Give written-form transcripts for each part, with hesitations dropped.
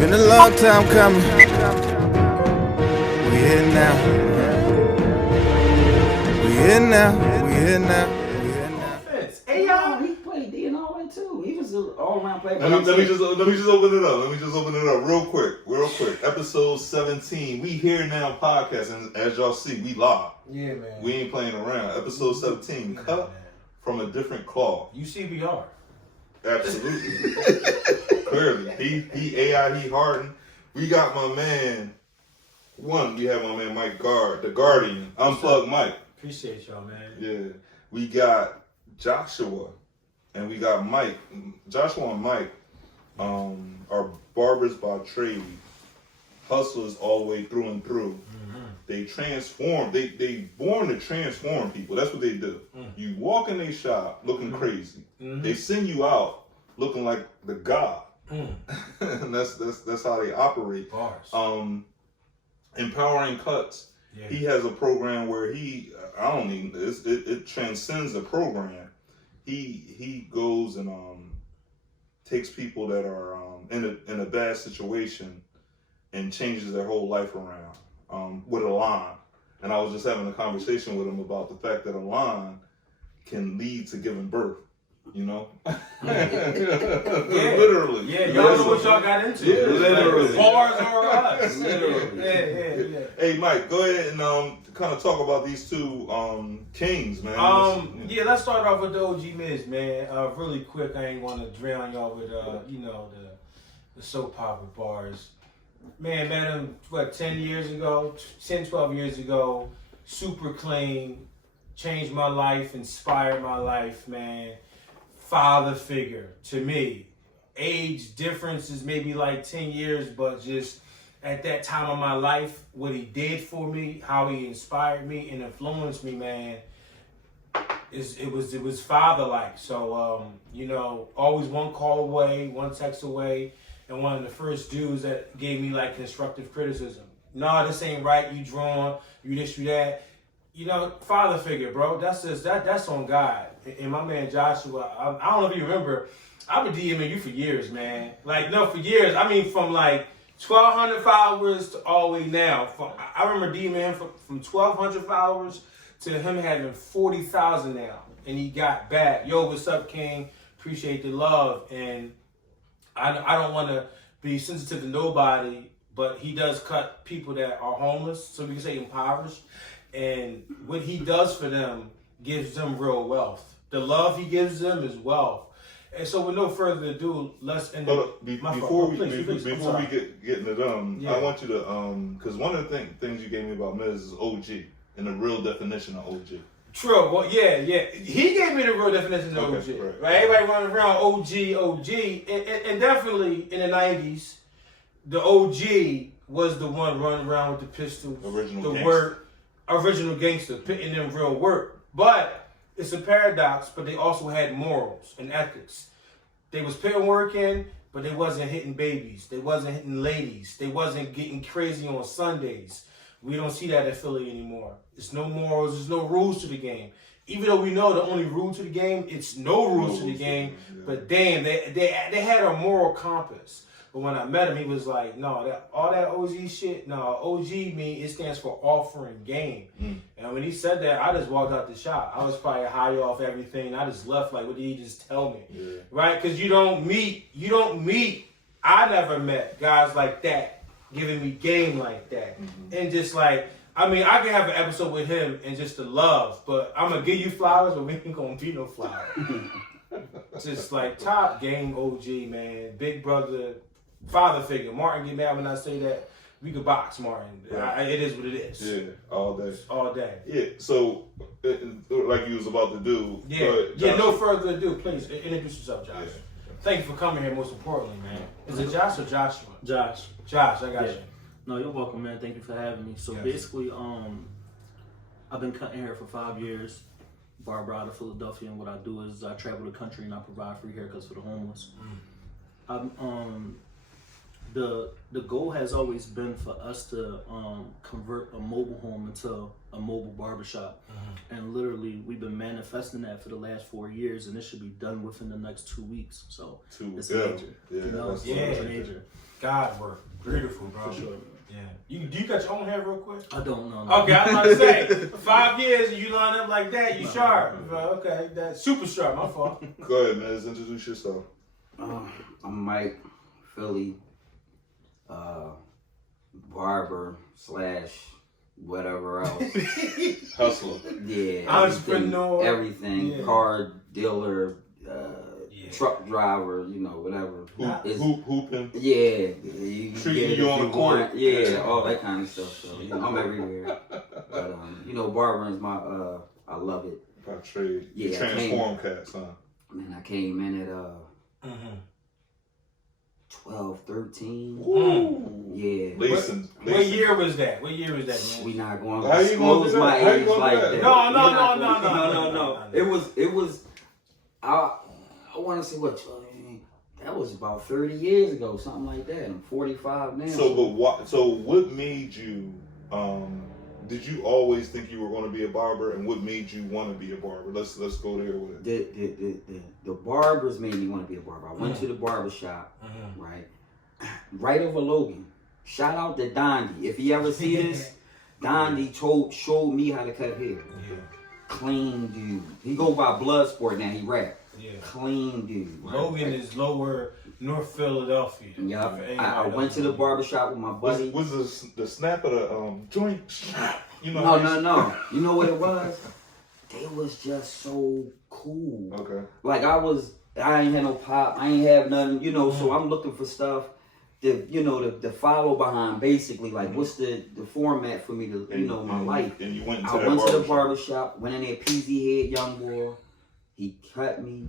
Been a long time coming. We here now. We here now. We here now. Hey y'all, he played D and all that too. He was an all-around player. Let me just open it up. Real quick. Episode 17. We here now podcast, and as y'all see, we live. Yeah, man. We ain't playing around. Episode 17. Cut from a different cloth. UCBR. Absolutely. Clearly. He AI, he hardened. We got my man. We have my man Mike Guard, the Guardian. Unplugged Mike. Appreciate y'all, man. Yeah. We got Joshua. And we got Mike. Joshua and Mike are barbers by trade. Hustlers all the way through and through. Mm-hmm. They transform. They born to transform people. That's what they do. Mm-hmm. You walk in their shop looking crazy. Mm-hmm. They send you out looking like the god. Mm. And that's how they operate. Bars. Empowering Cuts. Yeah. He has a program where it transcends the program. He goes and takes people that are in a bad situation and changes their whole life around with a line. And I was just having a conversation with him about the fact that a line can lead to giving birth. You know? Literally. Yeah, y'all know what y'all got into. Yeah, literally. Bars or us. Literally. Yeah. Hey, Mike, go ahead and kind of talk about these two kings, man. Let's start off with the OG Miz, man. Really quick, I ain't want to drown y'all with, the soap opera bars. Man, met him, 12 years ago, super clean, changed my life, inspired my life, man. Father figure to me. Age difference is maybe like 10 years, but just at that time of my life, what he did for me, how he inspired me and influenced me, man, it was father-like. So, always one call away, one text away, and one of the first dudes that gave me like constructive criticism. No, this ain't right, you drawn, you this, you that. Father figure, bro. That's on God. And my man Joshua, I don't know if you remember, I've been DMing you for years, man. For years. I mean, from like 1,200 followers to all the way now. I remember DMing him from 1,200 followers to him having 40,000 now. And he got back. Yo, what's up, King? Appreciate the love. And I don't want to be sensitive to nobody, but he does cut people that are homeless, so we can say impoverished. And what he does for them gives them real wealth. The love he gives them is wealth. And so with no further ado, let's end it. Before we get into them, I want you to, because one of the things you gave me about Miz is OG, and the real definition of OG. True. Well, yeah. He gave me the real definition of OG. Right? Everybody running around OG. And definitely in the 90s, the OG was the one running around with the pistols, original gangster, putting in real work. But it's a paradox, but they also had morals and ethics. They was putting work in, but they wasn't hitting babies. They wasn't hitting ladies. They wasn't getting crazy on Sundays. We don't see that at Philly anymore. There's no morals. There's no rules to the game. Even though we know the only rule to the game, it's no rules to the game. Yeah. But damn, they had a moral compass. But when I met him, he was like, no, all that OG shit, no, OG it stands for offering game. Mm. And when he said that, I just walked out the shop. I was probably high off everything. I just left like, what did he just tell me? Yeah. Right? Because you don't meet, I never met guys like that giving me game like that. Mm-hmm. And just like, I can have an episode with him and just the love, but I'm going to give you flowers, but we ain't going to be no flowers. Just like top game OG, man. Big brother. Father figure. Martin get mad when I say that. We could box, Martin. Right. It is what it is. Yeah, all day. All day. Yeah, so, like you was about to do. No further ado. Please, introduce yourself, Josh. Yeah. Thank you for coming here, most importantly, man. Is it Josh or Joshua? Josh, I got you. No, you're welcome, man. Thank you for having me. So basically, I've been cutting hair for 5 years. Barber out of Philadelphia, and what I do is I travel the country and I provide free haircuts for the homeless. The goal has always been for us to convert a mobile home into a mobile barbershop. Mm-hmm. And literally, we've been manifesting that for the last 4 years, and it should be done within the next 2 weeks. So it's major. Yeah, it's major. God work. Beautiful, bro. For sure. Yeah. Do you cut your own hair real quick? I don't know. Okay, I was about to say, 5 years and you line up like that, you sharp. Okay, that's super sharp, my fault. Go ahead, man. Let's introduce yourself. I'm Mike, Philly, barber / whatever else. Hustler. Yeah, Entrepreneur. everything. Yeah. Car dealer, truck driver, whatever. Hooping. Yeah, you can Treating get it you if on you the court. want. Yeah, all that kind of stuff. So I'm everywhere. But barbering is I love it. By trade. Yeah, You transform cats, huh? Man, I came in at 12, 13. Ooh. Yeah. Lacing. What year was that? What year was that, man? We not going How to you gonna disclose do my that? How you age gonna like do that? that. No. It was. I want to say what. That was about 30 years ago, something like that. I'm 45 now. So what made you? Did you always think you were going to be a barber, and what made you want to be a barber? Let's go there with it. The barbers made me want to be a barber. I went to the barbershop, right over Logan. Shout out to Dondi. If he ever see this, Dondi showed me how to cut hair. Yeah. Clean dude. He go by Bloodsport now. He rap. Yeah. Clean dude. Logan is lower North Philadelphia. Yep. I went to the barbershop with my buddy. Was the snap of the joint? You know. No. You know what it was? They was just so cool. Okay. Like I ain't had no pop. I ain't have nothing. So I'm looking for stuff. The follow behind, basically, like what's the format for me to, my life. And you went I went to the barbershop, went in there, peasy head, young boy. He cut me,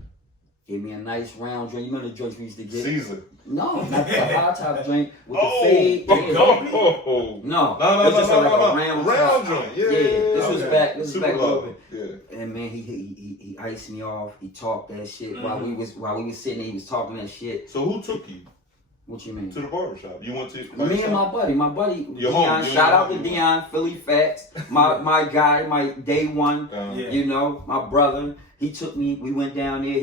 gave me a nice round joint. You remember the joints we used to get? Caesar. No, not the high top joint with the fade. No. It was just like a round joint. Yeah. This was back a little bit. Yeah. And man, he iced me off. He talked that shit while we was sitting there. He was talking that shit. So who took you What you mean? to the barbershop? You went to Me and my buddy, Your Dion. home. Shout out to Dion, Philly Fats, my guy, my day one. My brother. He took me. We went down there.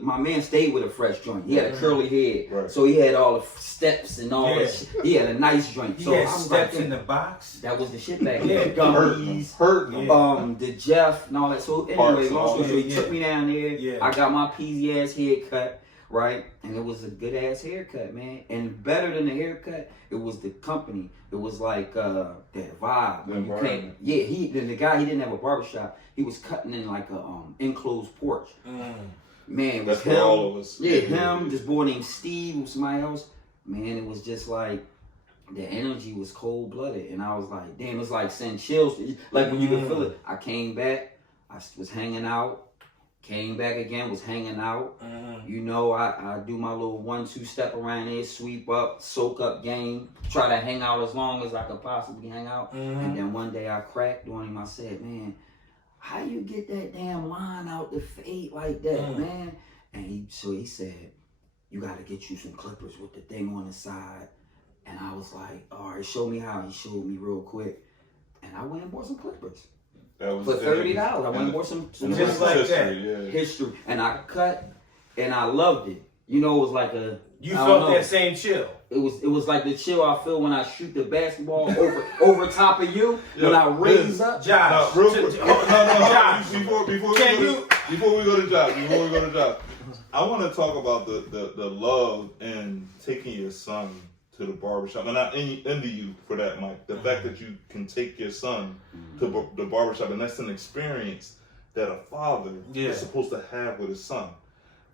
My man stayed with a fresh joint. He had a curly head, so he had all the steps and all that shit. He had a nice joint. He So had I'm steps like, in the box. that was the shit back then. Gummies, hurting. the Jeff and all that. So anyway, long story short, he took me down there. Yeah. I got my peasy ass haircut, right? And it was a good ass haircut, man. And better than the haircut, it was the company. It was like that vibe. When you came, the guy, he didn't have a barbershop. He was cutting in like a enclosed porch. Man, it was That's him. All of us. Him, this boy named Steve, or somebody else. Man, it was just like the energy was cold blooded, and I was like, damn, it's like send chills. Like when you can feel it. I came back, I was hanging out. Came back again, was hanging out. I do my little 1-2 step around there, sweep up, soak up game, try to hang out as long as I could possibly hang out. And then one day I cracked on him. I said, man, how you get that damn line out the fade like that, man? And he said, you got to get you some clippers with the thing on the side. And I was like, all right, show me how. He showed me real quick. And I went and bought some clippers. For $30, I went and bought some just like history, that. History, and I cut, and I loved it. It was like a. You felt that same chill. It was like the chill I feel when I shoot the basketball over top of you when I raise up. Josh, Before we go to Josh, I want to talk about the love in taking your son to the barbershop, and I envy you for that, Mike. The fact that you can take your son to the barbershop, and that's an experience that a father is supposed to have with his son.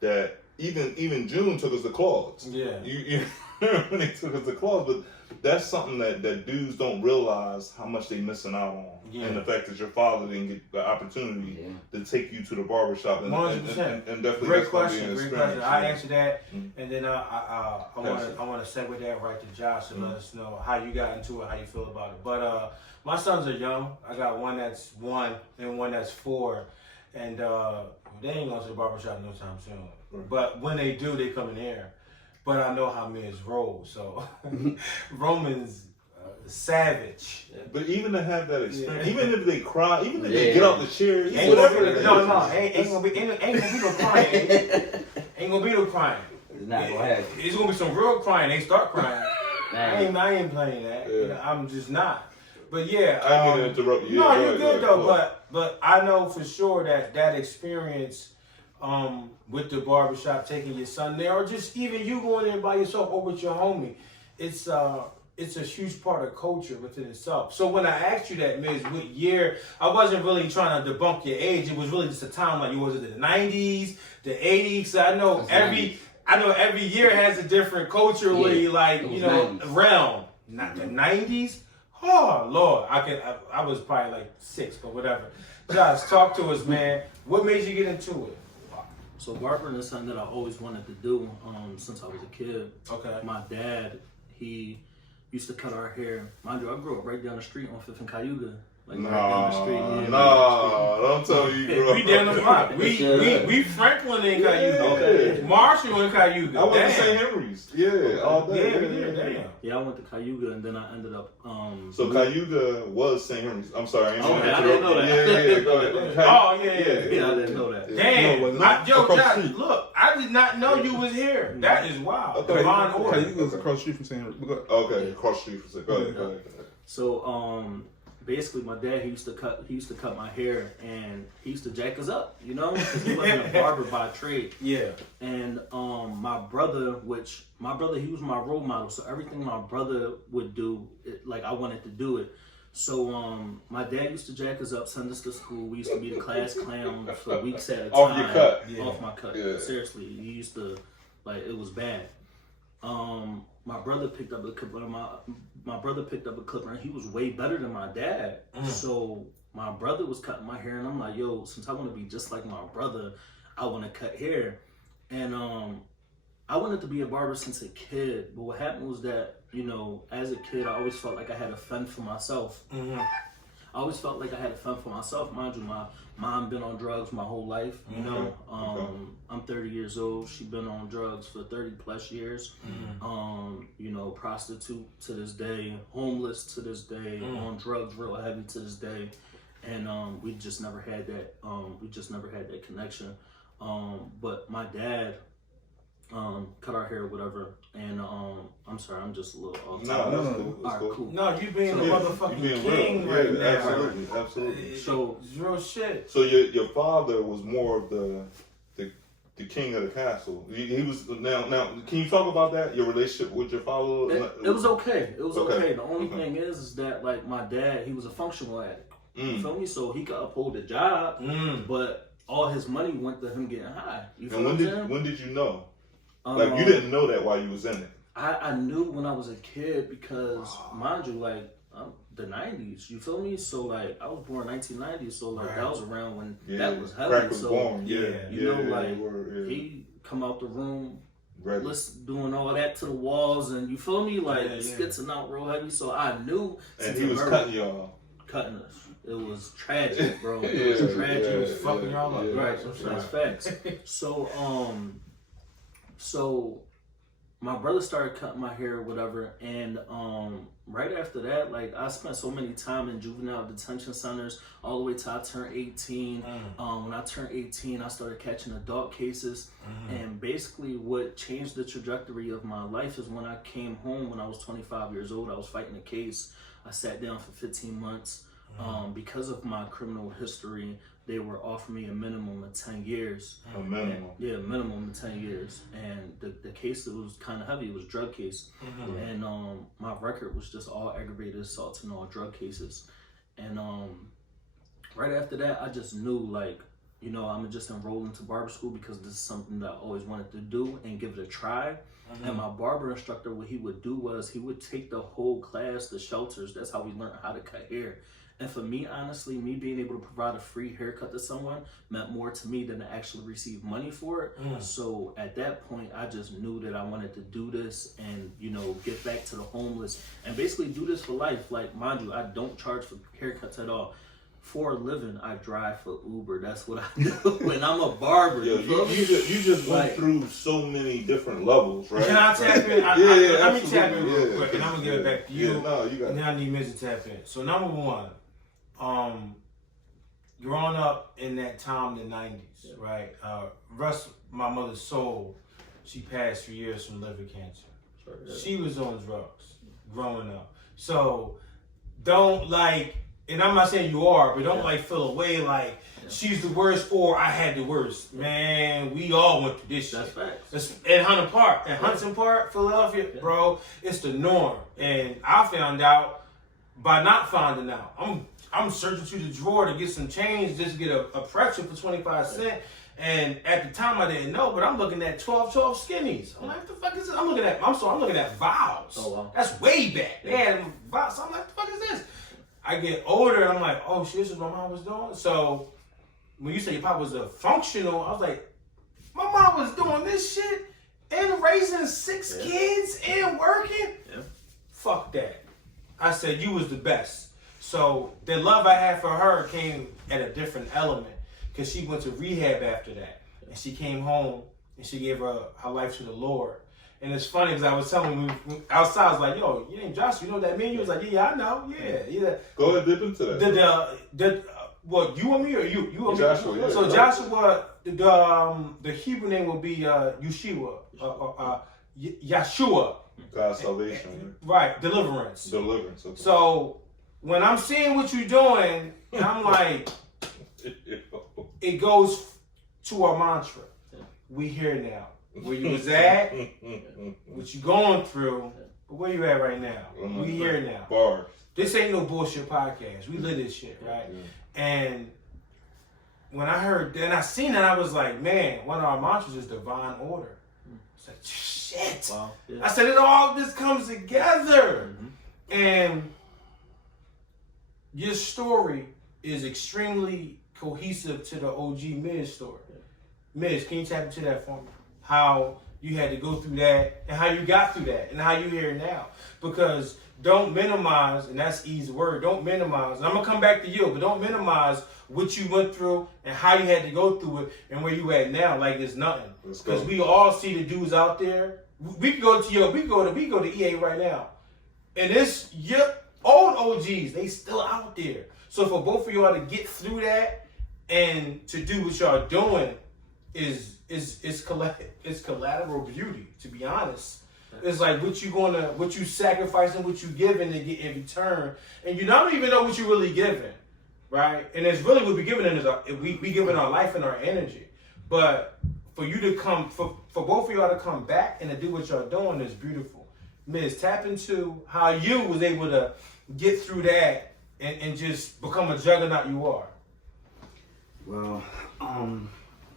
That even June took us to Claude's. Yeah, you when they took us to Claude's, but that's something that dudes don't realize how much they missing out on. Yeah. And the fact that your father didn't get the opportunity to take you to the barbershop. 100%. And definitely great question. I answer that, and then I want to segue that right to Josh and let us know how you got into it, how you feel about it. But my sons are young. I got one that's 1 and one that's 4, and they ain't going to the barbershop no time soon. Right. But when they do, they come in here. But I know how men's roll, so Roman's savage. But even to have that experience, even if they cry, even if they get out the chair, ain't gonna be no crying. Ain't gonna be no crying. It's not gonna happen. It's gonna be some real crying. They start crying. Man. I ain't playing that. Yeah. You know, I'm just not. But yeah. I didn't mean to interrupt you. No, Yeah, you're go ahead, good go though. ahead. But I know for sure that experience with the barbershop, taking your son there, or just even you going there by yourself or with your homie, it's a huge part of culture within itself. So when I asked you that, Miz, what year, I wasn't really trying to debunk your age. It was really just a time like, was it the 90s, the 80s? So I know every year has a different culture where you like, you know, 90s. Around. Not the 90s? Oh, Lord. I was probably like 6, but whatever. Josh, talk to us, man. What made you get into it? So barbering is something that I always wanted to do since I was a kid. Okay. My dad, he used to cut our hair. Mind you, I grew up right down the street on 5th and Cayuga. Like right down the street. Yeah, No, don't tell me you grew up. We down the block. We Franklin in Cayuga. Okay. Marshall in Cayuga. I went to St. Henry's. Yeah, all day. Damn. Yeah, I went to Cayuga and then I ended up. So Cayuga was St. Henry's. I'm sorry. I didn't know that. Yeah, go ahead. Oh, yeah. Yeah, I didn't know that. Damn. No, Joe, across the Josh, street. look, I did not know you was here. That is wild. Divine order. Okay, you was across the street from St. Henry. Okay, cross street. Go ahead. So basically my dad, he used to cut my hair and he used to jack us up, you know, because he wasn't a barber by trade. Yeah. And my brother, he was my role model, so everything my brother would do, like I wanted to do it. So my dad used to jack us up, send us to school. We used to be the class clown for weeks at a time. Off your cut. Yeah. Off my cut. Yeah. Seriously, he used to, like, it was bad. My brother picked up a clipper. My brother picked up a clipper, and he was way better than my dad. So my brother was cutting my hair, and I'm like, yo, since I want to be just like my brother, I want to cut hair. And I wanted to be a barber since a kid, but what happened was that, you know, as a kid, I always felt like I had to fend for myself. I always felt like I had to fend for myself. Mind you, my mom been on drugs my whole life, you know. I'm 30 years old. She been on drugs for 30 plus years. You know, prostitute to this day, homeless to this day, on drugs real heavy to this day. And we just never had that connection. But my dad cut our hair or whatever, and I'm sorry, I'm just a little off topic. No, that's cool. No, you being a motherfucking king right now. Absolutely. So it's real shit. So your father was more of the king of the castle. He was now. Can you talk about that? Your relationship with your father? it was okay. It was okay. The only thing is that, like, my dad, he was a functional addict. You feel me? So he could uphold the job, but all his money went to him getting high. You feel And me? when did you know? Like, you didn't know that while you was in it. I knew when I was a kid because, mind you, like, the 90s, you feel me? So, like, I was born in 1990, so, like, that was around when that was heavy. Crack was so, born. He come out the room, Ready. doing all that to the walls, and you feel me? Like, skitsing out real heavy, so I knew. And he was cutting y'all. Cutting us. It was tragic, bro. It was tragic. It was fucking y'all up. Right, that's facts. So my brother started cutting my hair or whatever, and right after that, like, I spent so many time in juvenile detention centers all the way till I turned 18. When I turned 18, I started catching adult cases, and basically what changed the trajectory of my life is when I came home when I was 25 years old. I was fighting a case. I sat down for 15 months. Because of my criminal history, they were offering me a minimum of 10 years. A minimum? Yeah, a minimum of 10 years. And the case that was kind of heavy, it was a drug case. And my record was just all aggravated assaults and all drug cases. And right after that, I just knew, like, you know, I'm just enrolled into barber school because this is something that I always wanted to do and give it a try. And my barber instructor, what he would do was he would take the whole class, the shelters. That's how we learned how to cut hair. And for me, honestly, me being able to provide a free haircut to someone meant more to me than to actually receive money for it. So at that point, I just knew that I wanted to do this and, you know, get back to the homeless and basically do this for life. Like, mind you, I don't charge for haircuts at all. For a living, I drive for Uber. That's what I do. And I'm a barber. Yeah, you just went through so many different levels, right? Can I tap in? Let me tap in real quick, and I'm gonna give it back to you. Yeah, no, you got it. And then I need Miz to tap in. So number one, growing up in that time, the 90s, right? Rest my mother's soul. She passed 3 years from liver cancer. Sorry, yeah. She was on drugs growing up. So don't like, and I'm not saying you are, but don't like feel away like she's the worst or I had the worst. Man, we all went through this shit. That's facts. At Hudson Park, Philadelphia, bro, it's the norm. And I found out by not finding out. I'm searching through the drawer to get some change, just get a pretzel for 25 cents. And at the time I didn't know, but I'm looking at 12 skinnies. I'm like, what the fuck is this? I'm looking at vials. Oh, wow. That's way back. They had vials. So I'm like, what the fuck is this? I get older and I'm like, oh shit, this is what my mom was doing. So when you say your pop was a functional, I was like, my mom was doing this shit and raising 6 kids and working. Yeah. Fuck that. I said you was the best. So the love I had for her came at a different element. Because she went to rehab after that. And she came home and she gave her life to the Lord. And it's funny because I was telling him outside, I was like, yo, you ain't Joshua, you know what that means? He was like, yeah, I know, yeah. Go ahead, dip into that. What, you and me or you? You and Joshua, me? yeah. So Joshua, the Hebrew name will be Yeshua, Yeshua. God's salvation. Right, deliverance. Deliverance. Okay. So when I'm seeing what you're doing, I'm like, it goes to our mantra. We here now. Where you was at, what you going through, but where you at right now? We here now. Bars. This ain't no bullshit podcast. We live this shit, right? Yeah. And when I heard that, and I seen that, I was like, man, one of our mantras is divine order. It's like, shit. Wow. Yeah. I said, it all this comes together. Mm-hmm. And your story is extremely cohesive to the OG Miz story. Yeah. Miz, can you tap into that for me? How you had to go through that and how you got through that and how you here now. Because don't minimize, and that's E's word, don't minimize, and I'm going to come back to you, but don't minimize what you went through and how you had to go through it and where you at now like it's nothing. Because we all see the dudes out there. We can go to EA right now. And it's your old OGs, they still out there. So for both of y'all to get through that and to do what y'all doing is collateral beauty, to be honest. It's like what you sacrificing, what you giving to get in return, and you don't even know what you really giving, right? And it's really what we giving is we giving our life and our energy. But for you to come, for both of y'all to come back and to do what y'all doing is beautiful. Miz, tap into how you was able to get through that and just become a juggernaut you are. Well,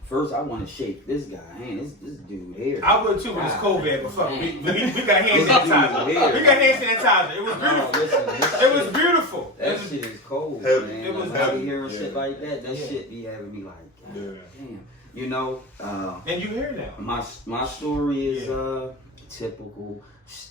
first I want to shake this guy. Man, this dude here. I would too, but it's COVID. But fuck, we got hand sanitizer. We got hand sanitizer. It was beautiful. It was beautiful. That shit is cold, heavy. man. It was when I be hearing shit like that. That Yeah. shit be having me like, God Yeah. damn. You know, And you here now. my story is typical,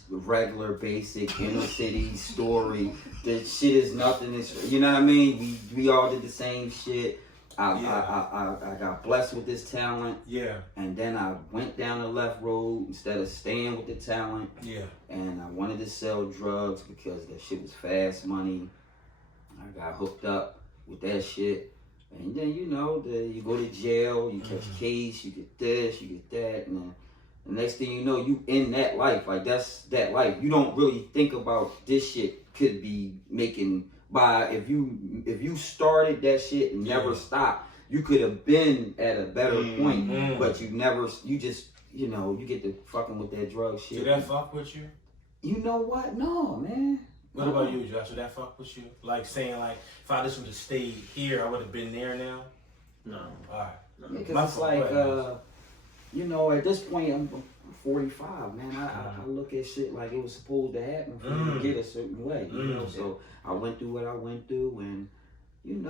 regular, basic inner city story. The shit is nothing. It's, you know what I mean? We all did the same shit. I got blessed with this talent. Yeah. And then I went down the left road instead of staying with the talent. Yeah. And I wanted to sell drugs because that shit was fast money. I got hooked up with that shit. And then, you know, you go to jail, you catch a case, you get this, you get that. And then the next thing you know, you in that life. Like, that's that life. You don't really think about this shit could be making... By if you started that shit and never stopped, you could have been at a better point, but you just you get to fucking with that drug shit. Did that fuck with you? You know what? No, man. What about you, Josh? Did that fuck with you? Like saying like, if I just would have stayed here, I would have been there now? No. Alright. Because it's like, at this point, I'm 45, man. I look at shit like it was supposed to happen for me to get a certain way, you know. So I went through what I went through, and it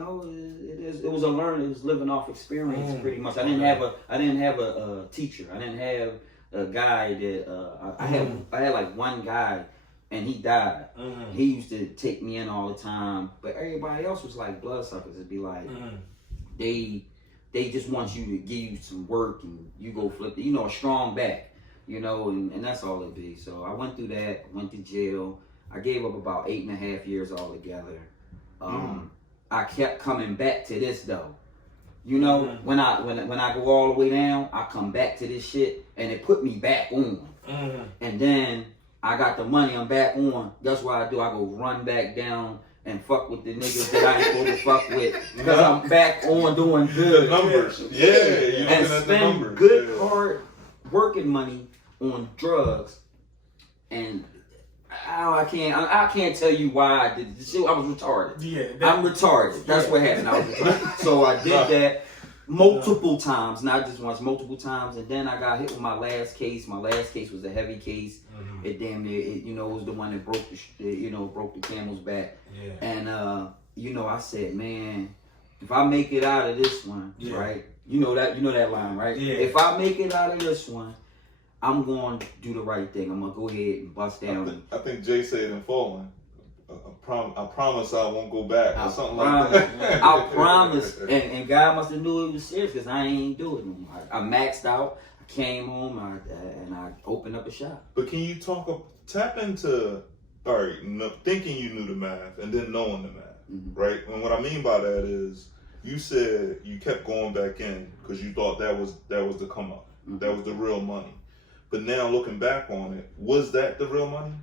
was a learning. It was living off experience, pretty much. I didn't have a teacher. I didn't have a guy that I had like one guy, and he died. He used to take me in all the time, but everybody else was like bloodsuckers. It'd be like they just want you to give you some work, and you go flip a strong back. And that's all it be. So I went through that, went to jail. I gave up about 8.5 years altogether. I kept coming back to this though. You know, when I go all the way down, I come back to this shit, and it put me back on. And then I got the money, I'm back on. That's what I do. I go run back down and fuck with the niggas that I ain't supposed to fuck with, because I'm back on doing good. The numbers, yeah, you're and looking at the spend numbers. good hard working money on drugs, and I can't tell you why I did this shit. I was retarded. Yeah, I'm retarded. That's what happened. I was retarded. So I did that multiple times, not just once, multiple times, and then I got hit with my last case. My last case was a heavy case. It damn near, it was the one that broke the camel's back. Yeah. And I said, man, if I make it out of this one, right? You know that line, right? Yeah. If I make it out of this one, I'm going to do the right thing. I'm going to go ahead and bust down. I think Jay said in Fallen, I promise I won't go back, or something like that. I promise. And God must have knew it was serious, because I ain't do it no more. I maxed out. I came home and I opened up a shop. But can you tap into, all right, thinking you knew the math and then knowing the math, right? And what I mean by that is, you said you kept going back in because you thought that was the come up, that was the real money. But now looking back on it, was that the real money?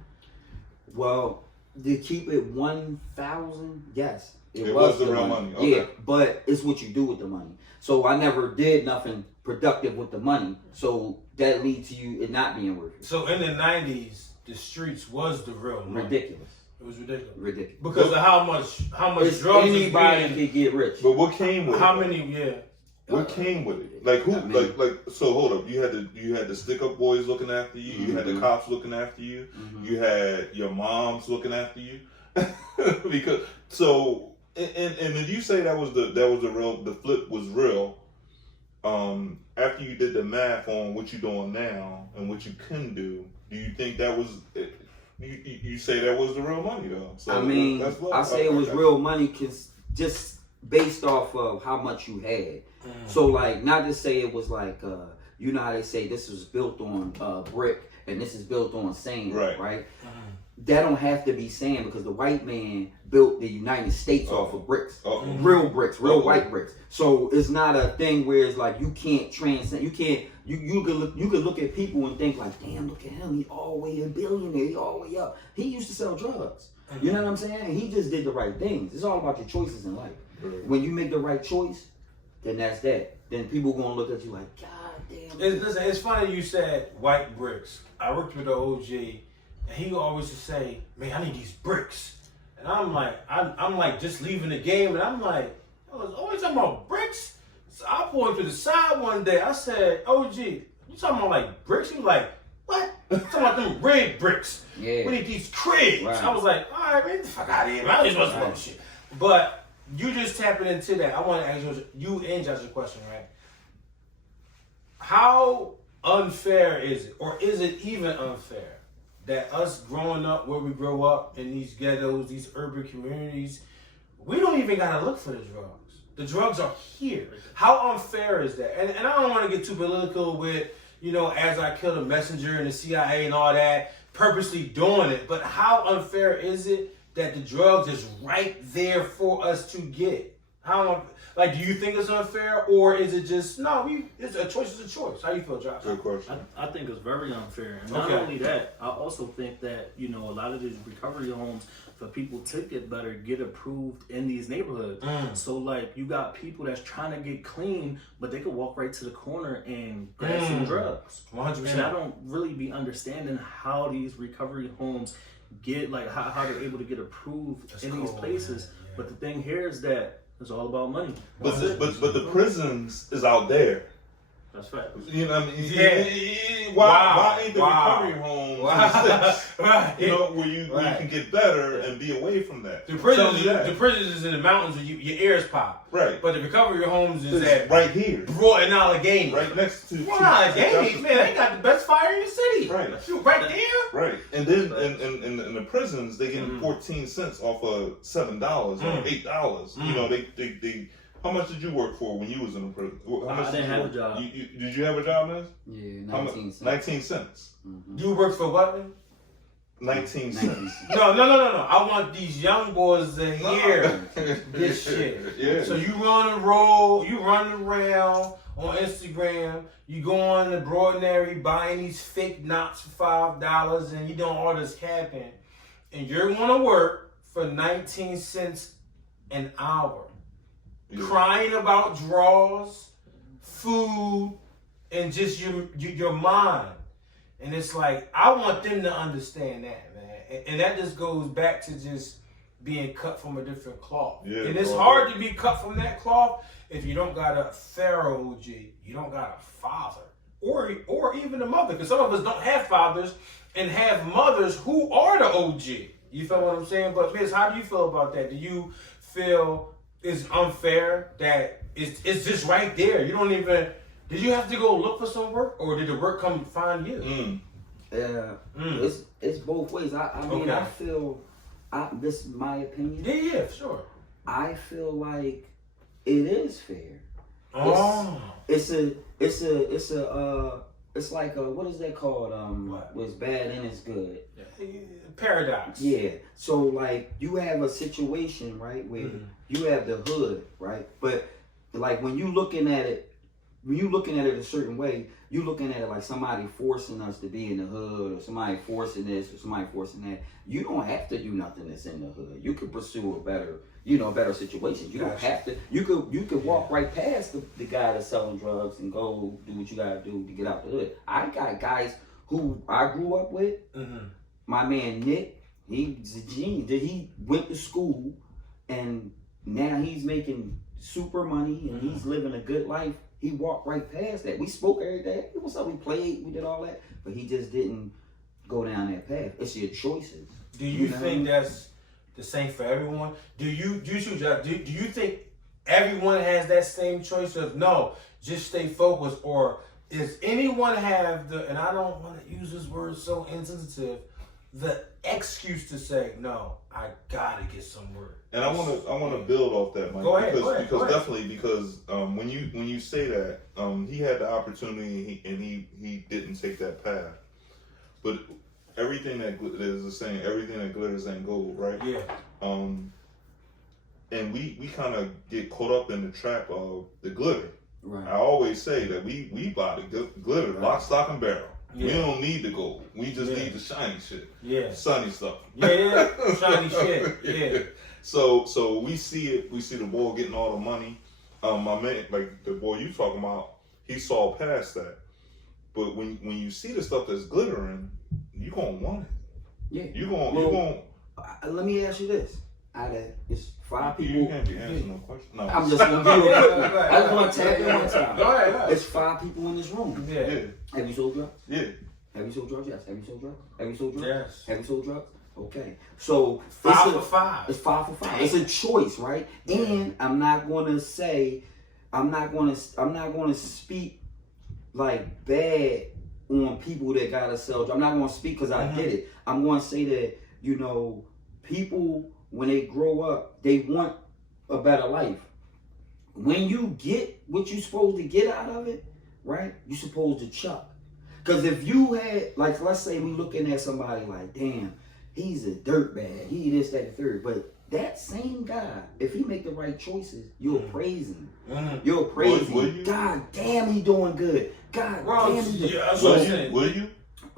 Well, to keep it 1,000, yes. It was the real money. Okay. Yeah, but it's what you do with the money. So I never did nothing productive with the money. So that leads to you it not being worth it. So in the 90s, the streets was the real money. Ridiculous. It was ridiculous. Ridiculous. Because of how much drugs anybody could get rich. But what came with it? What came with it? Like who? Like so. Hold up. You had the stick up boys looking after you. You had the cops looking after you. You had your moms looking after you. Because so and if you say that was the real, the flip was real. After you did the math on what you're doing now and what you can do you think that was? You say that was the real money though. So I mean, I say it was real money because just based off of how much you had. So like, not to say it was like, you know how they say this was built on brick and this is built on sand, right? That don't have to be sand, because the white man built the United States off of bricks, real bricks, real white bricks. So it's not a thing where it's like you can't transcend. You can't. You could look at people and think like, damn, look at him. He all the way a billionaire. He all the way up. He used to sell drugs. You know what I'm saying? He just did the right things. It's all about your choices in life. When you make the right choice, then that's that. Then people gonna look at you like, God damn. Listen, it's funny you said white bricks. I worked with the OG, and he always would say, "Man, I need these bricks." And I'm like just leaving the game, and I'm like, I was always talking about bricks. So I pulled to the side one day. I said, "OG, you talking about like bricks?" He was like, "What? You talking about them red bricks? Yeah. We need these cribs." Right. I was like, "All right, man, get the fuck out of here, man. I just want some shit." But you just tapping into that. I want to ask you and Josh a question, right? How unfair is it, or is it even unfair, that us growing up where we grow up in these ghettos, these urban communities, we don't even gotta look for the drugs. The drugs are here. How unfair is that? And I don't want to get too political with, as I killed a messenger and the CIA and all that, purposely doing it. But how unfair is it that the drugs is right there for us to get? Do you think it's unfair, or is it just it's a choice is a choice? How you feel, Josh? Good question. I think it's very unfair. And not only that, I also think that, a lot of these recovery homes for people to get better get approved in these neighborhoods. So like, you got people that's trying to get clean, but they could walk right to the corner and grab some drugs. 100%. And I don't really be understanding how these recovery homes get, like, how they're able to get approved in these places. Man. Yeah. But the thing here is that it's all about money. But the prisons is out there. That's right. You know what I mean? Yeah. Why ain't the recovery homes in the sticks? Where you can get better and be away from that. The prisons is in the mountains where your ears pop. Right. But the recovery homes is at right here. Broughton, Allegheny. Right next to Allegheny, man, they got the best fire in the city. Right. Right there. Right. And then in the prisons they get 14 cents off of $7 or $8. They how much did you work for when you was in the prison? I didn't have a job. Did you have a job, man? Yeah, 19 cents. 19 cents. You worked for what, man? 19 cents. No. I want these young boys to hear this shit. Yeah. So you run around on Instagram, you go on the Broadnary buying these fake knots for $5 and you doing all this capping. And you're gonna work for 19 cents an hour. Yeah. Crying About draws, food, and just your mind. And it's like, I want them to understand that, man. And that just goes back to just being cut from a different cloth. Yeah, and it's hard to be cut from that cloth if you don't got a pharaoh OG, you don't got a father, or even a mother. Because some of us don't have fathers and have mothers who are the OG. You feel what I'm saying? But Miss, how do you feel about that? Do you feel it's unfair that it's just right there? You don't even... Did you have to go look for some work, or did the work come find you? It's both ways. I mean, I feel, this is my opinion. Yeah, sure. I feel like it is fair. Oh. It's like what is that called? What's bad and it's good. Paradox. Yeah. So like you have a situation, right, where you have the hood, right? But like when you looking at it a certain way, you looking at it like somebody forcing us to be in the hood, or somebody forcing this, or somebody forcing that. You don't have to do nothing that's in the hood. You could pursue a better situation. You don't have to. You could walk right past the guy that's selling drugs and go do what you gotta do to get out the hood. I got guys who I grew up with. My man Nick, he's a genius. He went to school and now he's making super money and he's living a good life. He walked right past that. We spoke every day. What's up? We played. We did all that. But he just didn't go down that path. It's your choices. Do you think that's the same for everyone? Do you think everyone has that same choice of no, just stay focused, or does anyone have the, and I don't want to use this word so insensitive, the excuse to say no, I gotta get some work? And I want to build off that, Mike. Go ahead. Definitely because when you say that, he had the opportunity and he didn't take that path. But everything that there's a saying, everything that glitters ain't gold, right? Yeah. And we kind of get caught up in the trap of the glitter. Right. I always say that we buy the glitter, lock, stock, and barrel. Yeah. We don't need the gold. We just need the shiny shit. Yeah. Sunny stuff. Yeah. Shiny shit. Yeah. So we see it. We see the boy getting all the money. My man, like the boy you talking about, he saw past that. But when you see the stuff that's glittering, you gonna want it. Yeah. You gonna. Let me ask you this: it's 5 people. You can't be answering no question. No. I'm just gonna give you. I just want to tap in one time. Go ahead. It's 5 people in this room. Yeah. Have you sold drugs? Yeah. Have you sold drugs? Yes. Have you sold drugs? Have you sold drugs? Yes. Have you sold drugs? Okay. So 5 for 5. It's 5 for 5. It's a choice, right? And I'm not gonna speak like bad on people that gotta sell drugs. I'm not gonna speak because I get it. I'm gonna say that, people when they grow up, they want a better life. When you get what you're supposed to get out of it, right? You're supposed to chuck. Because if you had, like, let's say we looking at somebody like, damn, he's a dirtbag, he this, that, and third. But that same guy, if he make the right choices, you'll praise him. You'll praise him. God damn, he doing good. God damn, he doing. Will you?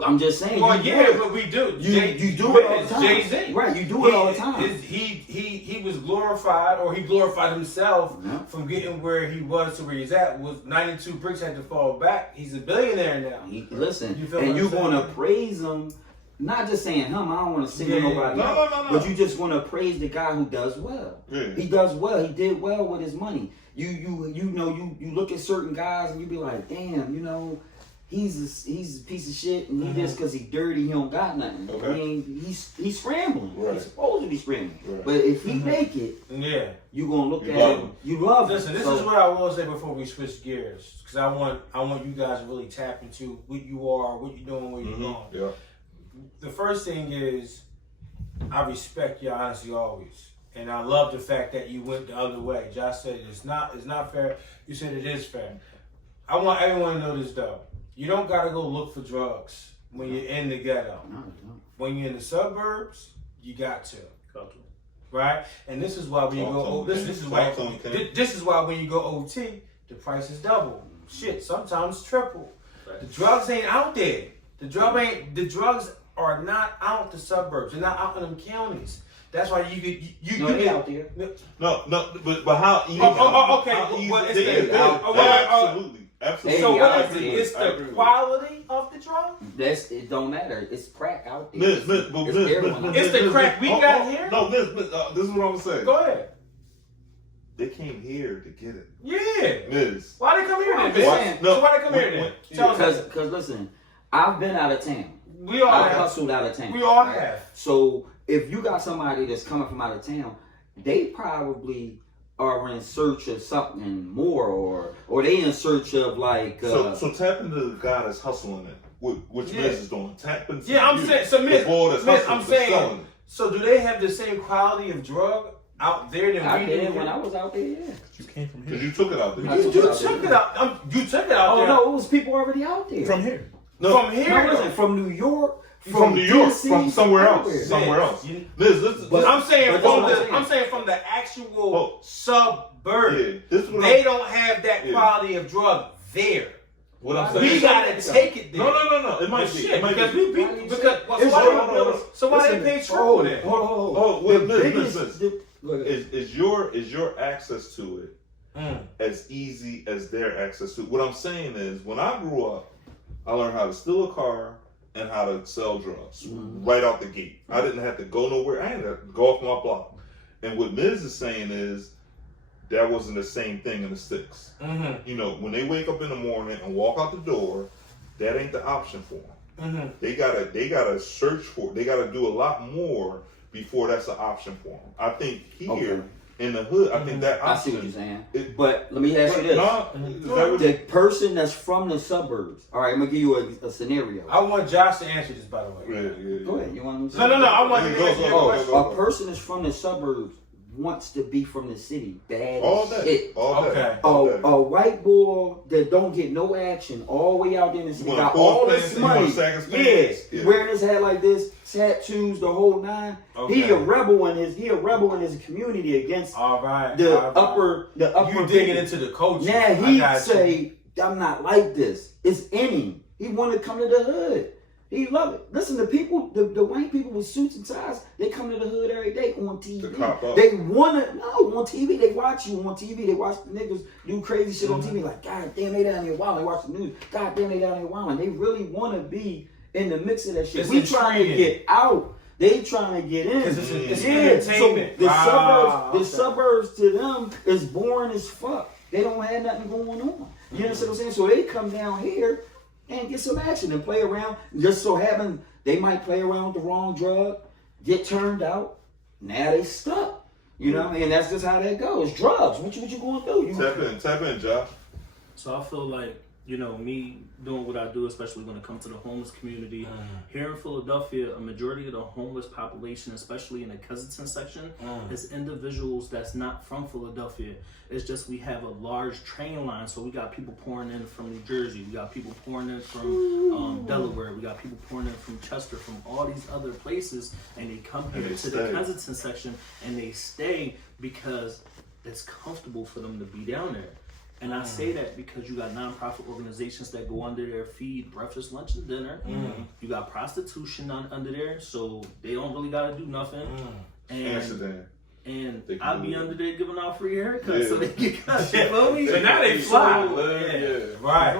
I'm just saying. Well, yeah, but we do. You do it all the time. Jay-Z. Right, you do it all the time. He was glorified, or he glorified himself from getting where he was to where he's at. Was 92 bricks had to fall back. He's a billionaire now. Listen, you feel and you're saying? going to praise him. Not just saying him. I don't want to sing nobody else. No. But you just want to praise the guy who does well. Yeah. He does well. He did well with his money. You look at certain guys and you be like, damn, he's a piece of shit, and he just because he's dirty, he don't got nothing. Okay. I mean, he's scrambling. Right. He's supposed to be scrambling. Right. But if he make it, you gonna look at him. You love him. Listen, this is what I will say before we switch gears, because I want you guys to really tap into what you are, what you're doing, where you're going. Yeah. The first thing is, I respect your honesty always. And I love the fact that you went the other way. Josh said it's not fair. You said it is fair. I want everyone to know this though. You don't gotta go look for drugs when you're in the ghetto. No. When you're in the suburbs, you got to. Right? And this is why when you go this is why when you go OT, the price is double. Shit, sometimes triple. The drugs ain't out there. The drugs are not out the suburbs. They're not out in them counties. That's why you they out there. No, but how easy? Okay. Well, it's Absolutely. So what is it? It's the quality of the drug? It don't matter. It's crack out there. Miss, it's the crack we got here? No, Miss, this is what I'm saying. Go ahead. They came here to get it. Yeah. Miss. Why they come here then? No, so why they come here then? Tell us. Because listen, I've been out of town. I've hustled out of town. We all have. So if you got somebody that's coming from out of town, they probably are in search of something more, or they in search of like. So tap into the guy that's hustling it, which Miz is doing. Tap into. Yeah, I'm saying. So Miz, I'm saying. So do they have the same quality of drug out there than we do? When I was out there, yeah. You came from here. Because you took it out there. You took it out. You took it out there. Oh no, it was people already out there. From here. No, from here. No, listen, from New York. From New York, DC, from somewhere everywhere. else. Somewhere else. Liz, I'm saying from the actual suburb. Yeah, they don't have that quality of drug there. What I'm saying. We gotta take it there. No. It might be. So why they pay triple then? Is your access to it as easy as their access to it? What I'm saying is, when I grew up, I learned how to steal a car and how to sell drugs right out the gate. I didn't have to go nowhere. I didn't have to go off my block. And what Miz is saying is that wasn't the same thing in the sticks. You know, when they wake up in the morning and walk out the door, that ain't the option for them. They gotta search for it. They gotta do a lot more before that's an option for them. I think here in the hood, I think that option. I see what you're saying. But let me ask you this. The person that's from the suburbs. All right, I'm going to give you a scenario. I want Josh to answer this, by the way. Yeah. Go ahead. You want me to No. I want you to answer your question. A person that's from the suburbs wants to be from the city. Bad all day. shit. All day. A white boy that don't get no action all the way out there in the city. Got all this money. Wearing his hat like this, tattoos, the whole nine. He a rebel in his community against the upper You digging into the culture. Now he say, I'm not like this. It's in him. He want to come to the hood. He love it. Listen, the people, the white people with suits and ties, they come to the hood every day on TV. They on TV. They watch you on TV. They watch the niggas do crazy shit on TV. Like, God damn, they down here wild. They watch the news. God damn, they down here wild. They really want to be in the mix of that shit. We trying to get out. They trying to get in. Because it's entertainment. So the suburbs to them is boring as fuck. They don't have nothing going on. You understand what I'm saying? So they come down here and get some action and play around. Just so happen they might play around with the wrong drug, get turned out. Now they stuck. You know what I mean? That's just how that goes. Drugs. What you going to do? Tap in, Josh. So I feel like, you know, me doing what I do, especially when it comes to the homeless community. Here in Philadelphia, a majority of the homeless population, especially in the Kensington section, is individuals that's not from Philadelphia. It's just we have a large train line, so we got people pouring in from New Jersey, we got people pouring in from Delaware, we got people pouring in from Chester, from all these other places, and they come here to the Kensington section, and they stay because it's comfortable for them to be down there. And I say that because you got nonprofit organizations that go under there, feed breakfast, lunch, and dinner. You got prostitution under there, so they don't really got to do nothing. And I be under there giving out free haircuts so they get cut. So now they fly. Right.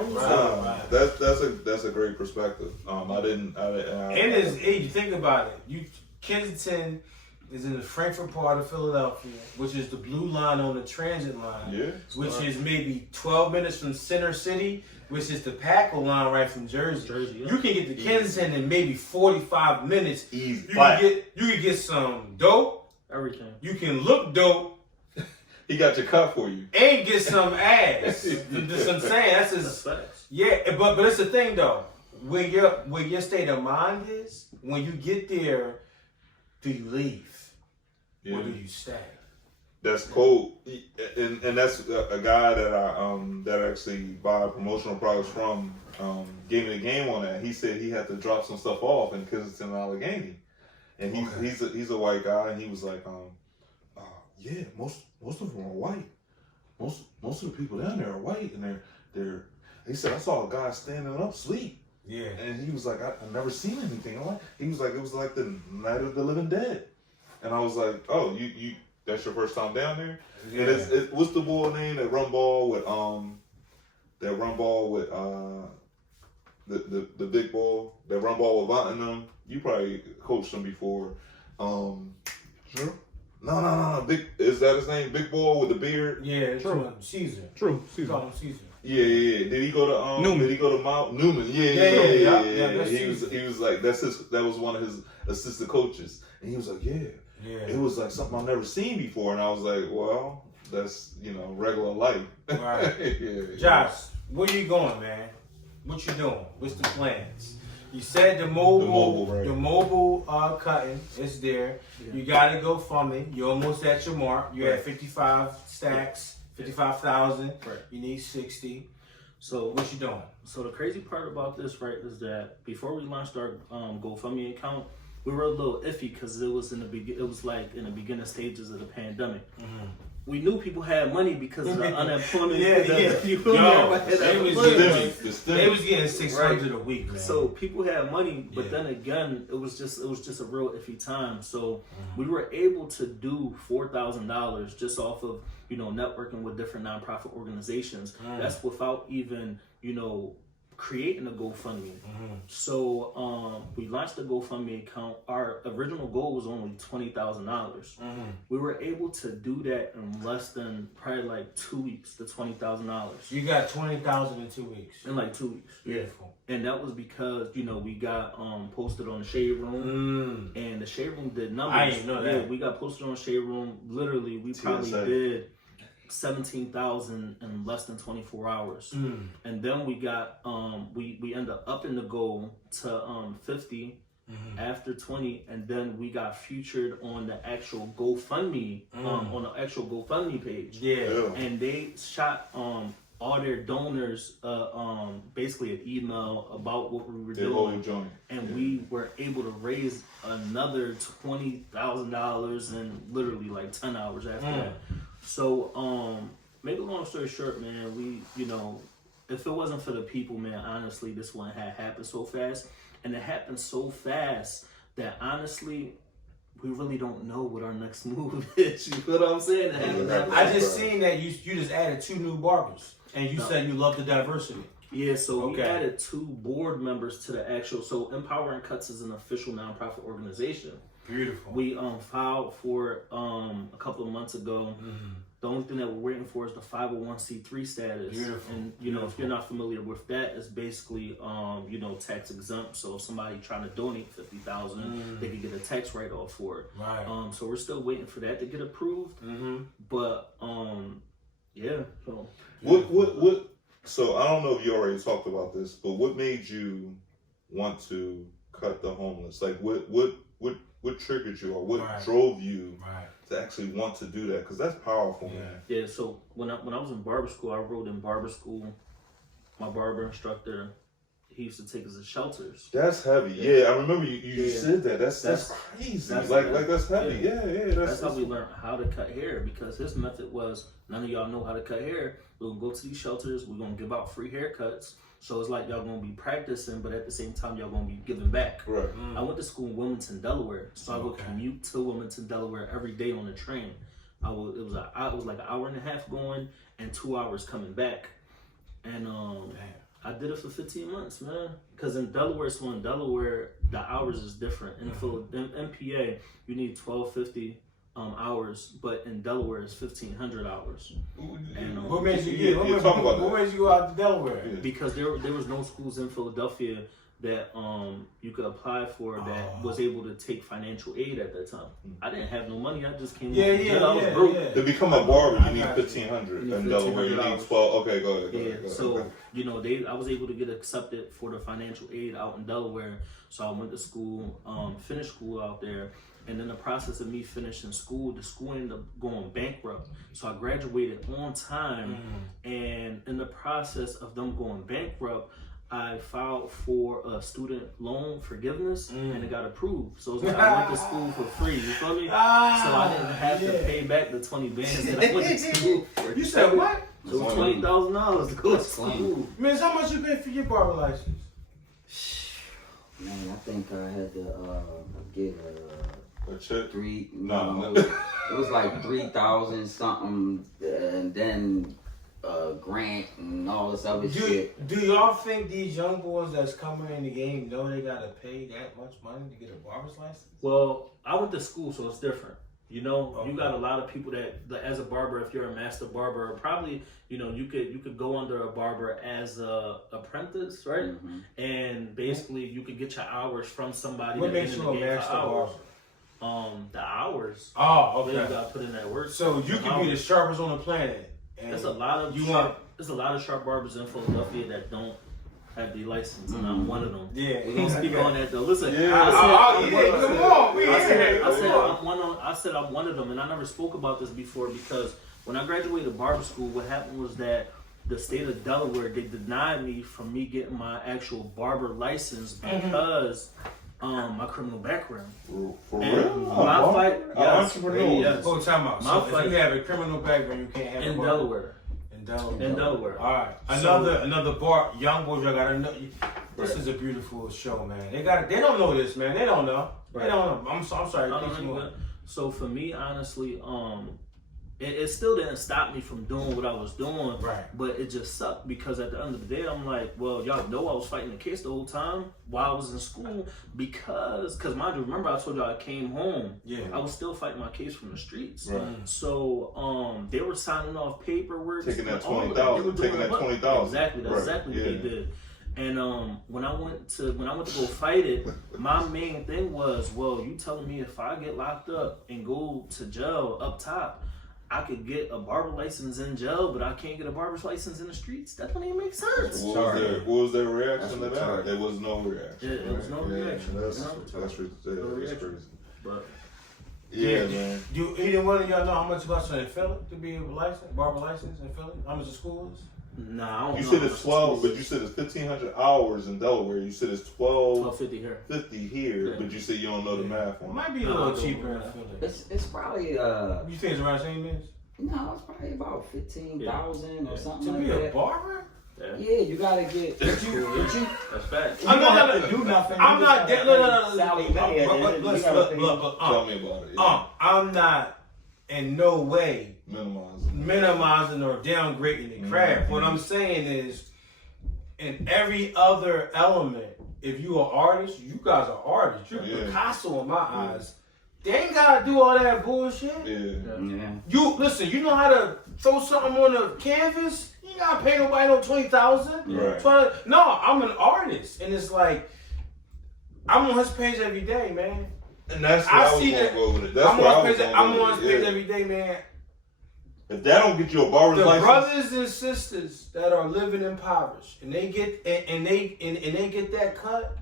That's a great perspective. You think about it. Kensington is in the Frankfurt part of Philadelphia, which is the blue line on the transit line, which is maybe 12 minutes from Center City, which is the Packle line right from Jersey. You can get to Kensington in maybe 45 minutes. Easy. You can get some dope. Everything. You can look dope. He got your cut for you. And get some ass. That's what I'm saying. That's his. Yeah, but it's the thing though. Where your state of mind is, when you get there, do you leave? Or do you stay? That's cool, and that's a guy that that actually buy promotional products from gave me the game on that. He said he had to drop some stuff off in Kensington, Allegheny, and he's a white guy, and he was like, yeah, most of them are white. Most of the people down there are white, and they're. He said I saw a guy standing up asleep. Yeah, and he was like, I've never seen anything like. He was like, it was like the Night of the Living Dead, and I was like, oh, you. That's your first time down there? Yeah. And what's the boy name that run ball with the big ball that run ball with Vaughn and them? You probably coached them before. True. No. Big, is that his name? Big ball with the beard? Yeah, true. Caesar. True. Call him Caesar. Yeah. Did he go to Newman? Did he go to Mount Newman? Yeah. He was like that was one of his assistant coaches, and he was like, yeah. It was like something I've never seen before, and I was like, well, that's, regular life. Right. Josh, where you going, man? What you doing? What's the plans? You said the mobile cutting is there. Yeah. You got to go GoFundMe. You're almost at your mark. You're at 55 stacks, 55,000. Right. You need 60. So what you doing? So the crazy part about this, right, is that before we launched our GoFundMe account, we were a little iffy because it was in the beginning stages of the pandemic. Mm-hmm. We knew people had money because of the unemployment. They was getting 600 a week, man. So people had money, but then again, it was just a real iffy time. So we were able to do $4,000 just off of networking with different nonprofit organizations. That's without even creating a GoFundMe. So we launched the GoFundMe account. Our original goal was only $20,000. We were able to do that in less than probably like 2 weeks, the $20,000. You got 20,000 in 2 weeks. In like 2 weeks. Beautiful. And that was because we got posted on the Shade Room, and the Shade Room did numbers. I didn't know that. Yeah, we got posted on the Shade Room. Literally, we probably did 17,000 in less than 24 hours. And then we got we ended up upping the goal to 50 after 20, and then we got featured on the actual GoFundMe on the actual GoFundMe page. And they shot all their donors basically an email about what we were doing, and we were able to raise another $20,000 in literally like 10 hours after that. So, make a long story short, man, we, if it wasn't for the people, man, honestly, this one had happened so fast. And it happened so fast that, honestly, we really don't know what our next move is. You know what I'm saying? I just seen that you just added 2 new barbers. And you said you love the diversity. Yeah, so we added 2 board members to the actual, so Empowering Cuts is an official nonprofit organization. Beautiful. We filed for a couple of months ago. The only thing that we're waiting for is the 501c3 status. Beautiful. And if you're not familiar with that, it's basically tax exempt. So if somebody trying to donate $50,000, they could get a tax write off for it. Right. So we're still waiting for that to get approved. But So what? So I don't know if you already talked about this, but what made you want to cut the homeless? Like what triggered you, or what drove you to actually want to do that? Because that's powerful, man. Yeah. So when I was in barber school, I wrote in barber school. My barber instructor, he used to take us to shelters. That's heavy. Yeah, I remember you said that. That's crazy. That's heavy. Yeah. That's how we learned how to cut hair, because his method was, none of y'all know how to cut hair. We're gonna go to these shelters. We're gonna give out free haircuts. So it's like y'all gonna be practicing, but at the same time y'all gonna be giving back. Right. I went to school in Wilmington, Delaware, so I would commute to Wilmington, Delaware every day on the train. It was like an hour and a half going and 2 hours coming back, and I did it for 15 months, man. Because in Delaware, the hours is different. In MPA, you need 1250 hours, but in Delaware it's 1,500 hours. And what made you go out to Delaware? Because there was no schools in Philadelphia that you could apply for that was able to take financial aid at that time. I didn't have no money. I just came. I was broke. To become a barber, you need $1,500 in Delaware. You need 12. Okay, go ahead. So I was able to get accepted for the financial aid out in Delaware. So I went to school, finished school out there. And in the process of me finishing school, the school ended up going bankrupt. So I graduated on time. And in the process of them going bankrupt, I filed for a student loan forgiveness and it got approved. So it's like I went to school for free. You feel me? So I didn't have to pay back the 20 bands that I went to school for. You said what? So $20,000 to go to school. Man, how much you paid for your barber license? Man, I think I had to get a check. It was like 3,000 something, and then grant and all this other shit. Do y'all think these young boys that's coming in the game know they gotta pay that much money to get a barber's license? Well, I went to school, so it's different. You know, you got a lot of people that, as a barber, if you're a master barber, probably, you know, you could go under a barber as a apprentice, right? And basically, you could get your hours from somebody. What makes you a master barber? The hours. Oh, okay. You got to put in that work. So you can be the sharpest on the planet. There's a lot of sharp barbers in Philadelphia that don't have the license, and I'm one of them. Yeah, we don't speak on that though. Listen, I said I'm one of them, and I never spoke about this before because when I graduated barber school, what happened was that the state of Delaware, they denied me from me getting my actual barber license because my criminal background. For real? My fight, yes. Oh, time out. So if you have a criminal background, you can't have in a Delaware. In Delaware. All right. Another bar. Young boys, y'all gotta know. This is a beautiful show, man. They don't know this, man. They don't know. Right. They don't know. I'm sorry. So for me, honestly, it still didn't stop me from doing what I was doing. Right. But it just sucked because at the end of the day, I'm like, well, y'all know I was fighting the case the whole time while I was in school because mind you, remember I told y'all I came home. Yeah. I was still fighting my case from the streets. Right. So they were signing off paperwork. Taking that 20,000. Taking that 20,000. Exactly. That's exactly what they did. And when I went to go fight it, my main thing was, well, you telling me if I get locked up and go to jail up top, I could get a barber license in jail, but I can't get a barber's license in the streets? That don't even make sense. What was their reaction to that? There was no reaction. Yeah, there was no reaction. That's crazy. But man. Do either one of y'all know how much it costs in Philly to be a barber license in Philly? How much the school is? No, I don't know. You said it's 12, but you said it's 1,500 hours in Delaware. You said it's 12.50 here. 50 here, but you said you don't know the math on it. Might be a little cheaper in Philly. It's probably You think it's around the same as? No, it's probably about 15,000 or something like that. To be a barber? Yeah, you gotta get. That's fact. I'm not gonna do nothing. I'm not. No. Sally Mae. Look. Tell me about it. I'm not in no way minimizing or downgrading the craft. What I'm saying is, in every other element, if you are artist, you guys are artists. You're Picasso in my eyes. They ain't gotta do all that bullshit. You listen. You know how to throw something on a canvas. You ain't gotta pay nobody no 20,000. Right. No, I'm an artist, and it's like I'm on his page every day, man. And that's where I was gonna go with it. I'm on his page every day, man. If that don't get you a barber's license, brothers and sisters that are living impoverished, and they get and they get that cut,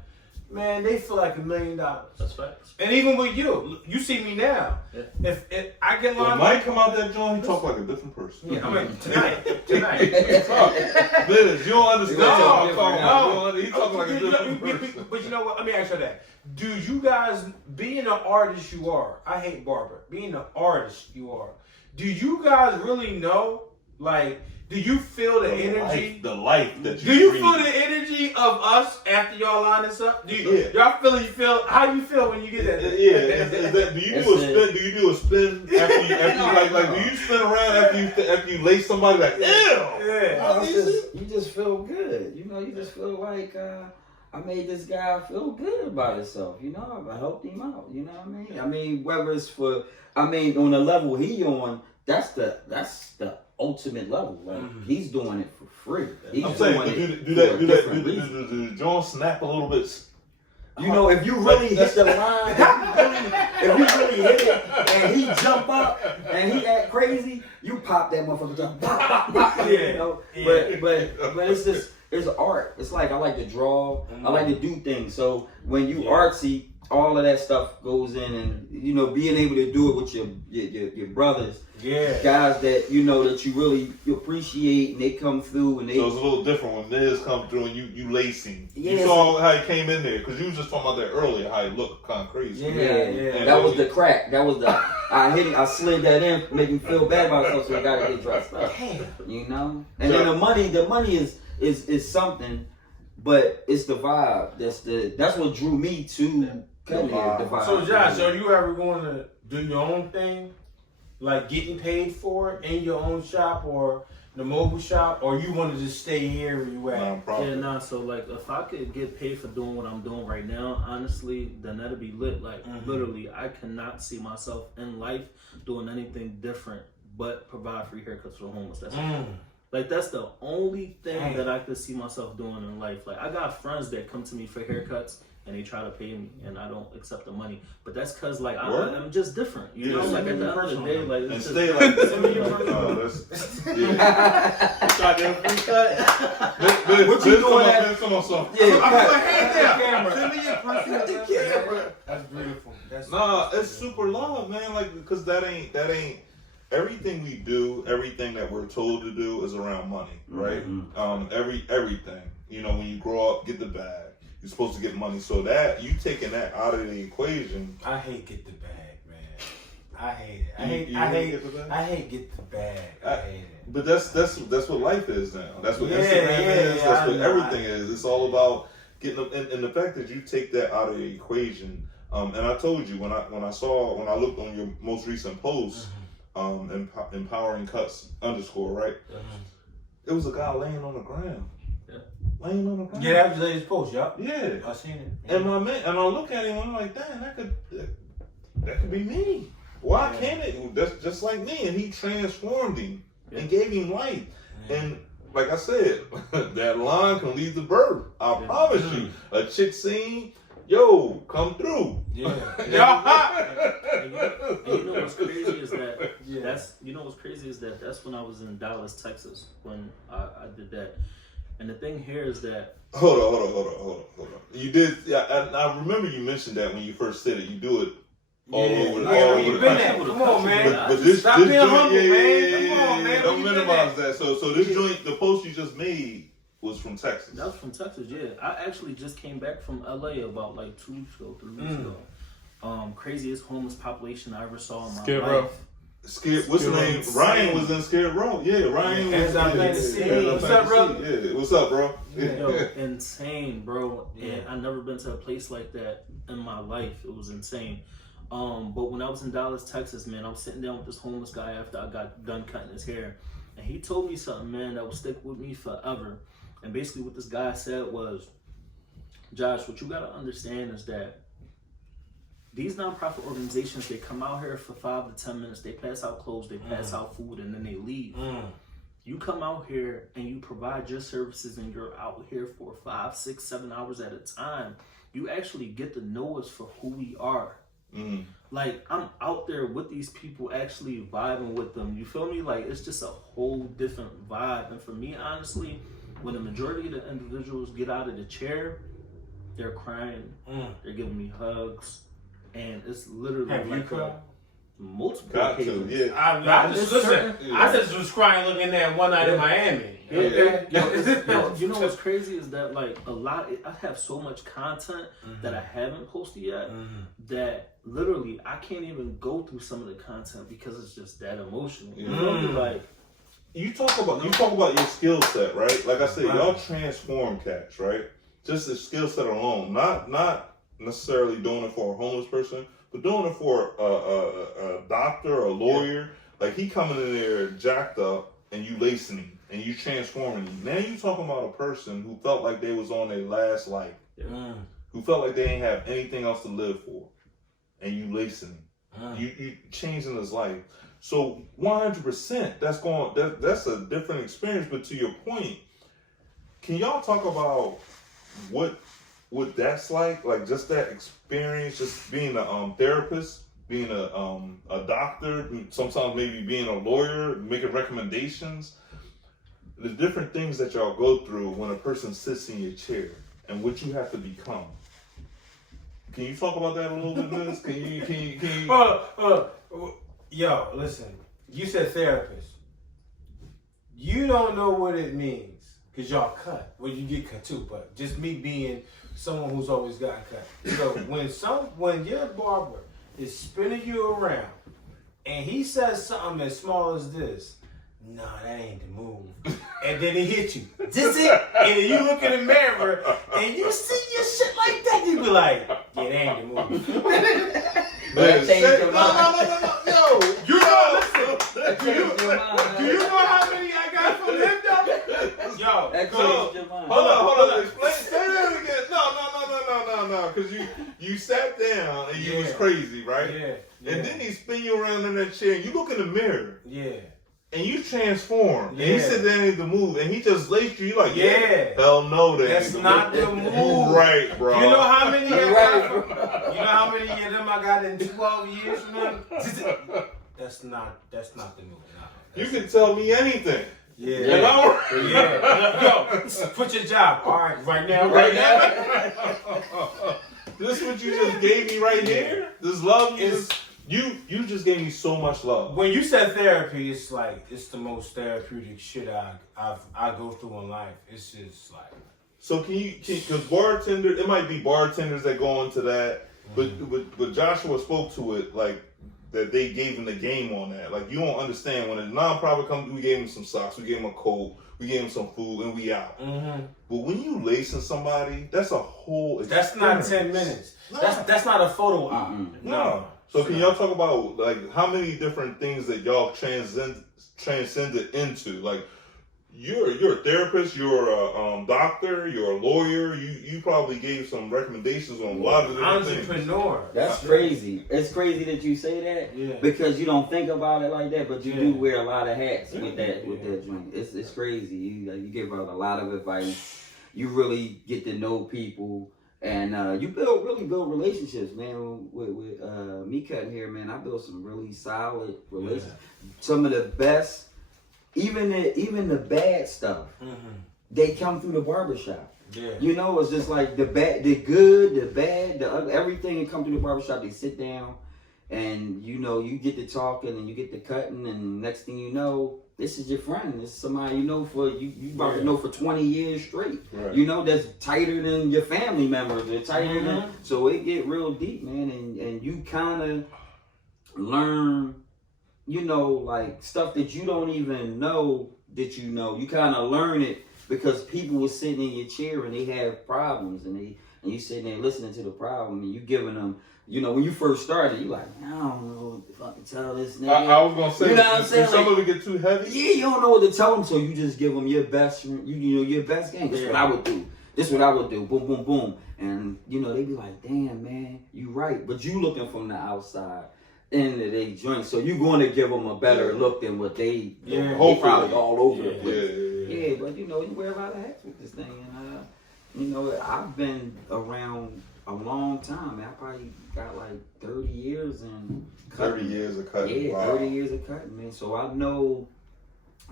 man, they feel like $1 million. That's facts. And even with you see me now. Yeah. If I get when Mike come out that joint, he talk like a different person. Yeah, I mean tonight. Dennis, you don't understand. No. He talking like a different person. But you know what? Let me ask you that. Do you guys, being an artist you are, I hate barber, being an artist you are, do you guys really know, like, do you feel the energy? The life that you Do you breathe. feel the energy of us after y'all line this up? Do you, y'all feel, how you feel when you get that? Do you do a spin after you do you spin around after you lace somebody like, ew? Yeah. You just feel good. You know, you just feel like, I made this guy feel good about himself, you know. I helped him out, you know what I mean? I mean, whether it's on the level he on, that's the ultimate level. Like he's doing it for free. He's I'm saying, do the jaw snap a little bit? You know, if you really hit the line, if you really hit it, and he jump up and he act crazy, you pop that motherfucker jump, pop, pop, pop. Yeah. You know, but it's just it's art. It's like I like to draw, I like to do things. So when you artsy, all of that stuff goes in, and you know, being able to do it with your brothers, guys that you know that you appreciate, and they come through, and they. So it's a little different when Miz come through and you lacing. Yeah, you saw how he came in there because you was just talking about that earlier, how he looked kind of crazy. Yeah. That was the crack. That was the I hit it. I slid that in, make him feel bad about himself, so I gotta get dressed up. You know, and then the money is something, but it's the vibe. That's what drew me to. The vibe. So Josh, are you ever going to do your own thing, like getting paid for it in your own shop or the mobile shop, or you want to just stay here where you at? So like if I could get paid for doing what I'm doing right now, honestly, then that'd be lit. Like literally, I cannot see myself in life doing anything different but provide free haircuts for the homeless. That's it. Like that's the only thing that I could see myself doing in life. Like I got friends that come to me for haircuts and they try to pay me and I don't accept the money. But that's cause like I'm just different. You know, like at the end of the day, like it's and just, stay like this. Try to free cut. What you doing at? Come on, son. Send me your personal camera. That's beautiful. It's super love, man. Like because that ain't everything we do, everything that we're told to do is around money, right? Everything. You know, when you grow up, get the bag. You're supposed to get money, so that you taking that out of the equation. I hate get the bag, man. I hate it. I hate get the bag. I hate it. But that's what life is now. That's what Instagram is. That's what everything is. It's all about getting them. And the fact that you take that out of the equation. And I told you when I looked on your most recent post, empowering cuts _ right? It was a guy laying on the ground. Laying on the ground. Yeah, that was the latest post, y'all. Yeah. I seen it. And I look at him and I'm like, damn, that could be me. Why can't it? That's just like me. And he transformed him and gave him life. And like I said, that line can lead to birth. I promise you. A chick scene, yo, come through. And you know what's crazy is that that's when I was in Dallas, Texas, when I did that. And the thing here is that Hold on. You did. Yeah, I remember you mentioned that when you first said it. You do it all over the country. Come on, man. But this Stop being joint, humble, man. Come on, man. Don't minimize that. So this joint, the post you just made was from Texas. That was from Texas, yeah. I actually just came back from LA about like 2 weeks ago, 3 weeks ago. Craziest homeless population I ever saw in my life. What's the name? Ryan was in Skid Row. Yeah, Ryan was in What's up, bro? Yeah, what's up, bro? Yo, insane, bro. And I never been to a place like that in my life. It was insane. But when I was in Dallas, Texas, man, I was sitting down with this homeless guy after I got done cutting his hair. And he told me something, man, that will stick with me forever. And basically what this guy said was, Josh, what you got to understand is that these nonprofit organizations, they come out here for 5 to 10 minutes. They pass out clothes, they pass out food, and then they leave. You come out here and you provide your services and you're out here for 5, 6, 7 hours at a time. You actually get to know us for who we are. Like, I'm out there with these people actually vibing with them. You feel me? Like, it's just a whole different vibe. And for me, honestly, when the majority of the individuals get out of the chair, they're crying. They're giving me hugs. And it's literally multiple occasions. I just was crying looking at One Night in Miami. You know what's crazy is that like I have so much content that I haven't posted yet that literally I can't even go through some of the content because it's just that emotional. You know, like you talk about your skill set, right? Like I said, y'all transform cats, right? Just the skill set alone, not necessarily doing it for a homeless person, but doing it for a doctor or a lawyer. Like he coming in there jacked up and you lacing him and you transforming him. Now you talking about a person who felt like they was on their last life, who felt like they ain't have anything else to live for, and you lacing him. You changing his life. So 100%, that's a different experience. But to your point, can y'all talk about what that's like just that experience, just being a therapist, being a doctor, sometimes maybe being a lawyer, making recommendations, the different things that y'all go through when a person sits in your chair and what you have to become. Can you talk about that a little bit, Liz? Can you? Yo, listen. You said therapist. You don't know what it means because y'all cut. Well, you get cut too, but just me being someone who's always gotten cut. So when your barber is spinning you around and he says something as small as this, nah, that ain't the move. And then he hit you. This it. And then you look in the mirror and you see your shit like that. You be like, yeah, that ain't the move. That changed your mind. No. Yo, You know, listen. Do you know how many I got from him though? Yo, That go. changed your mind. Hold on. Explain. Say that again. No. Because you sat down and you was crazy, right? Yeah. And then he spin you around in that chair and you look in the mirror. Yeah. And you transform. Yeah. And he said that ain't the move. And he just laced you. You like, Yeah. hell no, That's not the move. You right, bro. You know how many You how many of them I got in 12 years from them? That's not the move. No, You can tell me anything. Yeah. And I'm Yo, put your job. All right, right now. This is what you just gave me right here. This love you just gave me so much love. When you said therapy, it's like it's the most therapeutic shit I go through in life. It's just like. So because bartender, it might be bartenders that go into that, but Joshua spoke to it like that they gave him the game on that. Like you don't understand when a nonprofit comes, we gave him some socks, we gave him a coat, we gave him some food, and we out. Mm-hmm. But when you lacing somebody, that's a whole experience. That's not 10 minutes. No. That's not a photo op. No. So can y'all talk about like how many different things that y'all transcended into? Like you're a therapist, you're a doctor, you're a lawyer. You probably gave some recommendations on a lot of different Entrepreneur. things. That's crazy. It's crazy that you say that because you don't think about it like that, but you do wear a lot of hats with that joint. It's crazy. You give out a lot of advice. You really get to know people, and you really build relationships, man. With me cutting here, man, I built some really solid relationships. Some of the best. Even the bad stuff, they come through the barbershop. Yeah. You know, it's just like the bad, the good, the bad, the ugly, everything that come through the barbershop. They sit down, and you know, you get to talking and you get to cutting, and next thing you know, this is your friend. This is somebody you know for you about to know for 20 years straight. Right. You know, that's tighter than your family members. They're tighter than, so it get real deep, man, and you kind of learn. You know, like stuff that you don't even know that you know. You kind of learn it because people were sitting in your chair and they have problems, and you sitting there listening to the problem, and you giving them. You know, when you first started, you like, I don't know if I can tell this nigga. I was gonna say, you know what I'm saying? Some of it get too heavy. Yeah, you don't know what to tell them, so you just give them your best. You know, your best game. This is what I would do. This is what I would do. Boom, boom, boom, and you know they be like, damn man, you right, but you looking from the outside. In they joint, so you're going to give them a better look than what they probably all over the place. Yeah, but you know, you wear a lot of hats with this thing, and you know, I've been around a long time. Man. I probably got like 30 years in cutting. 30 years of cutting. Yeah, wow. 30 years of cutting, man. So I know,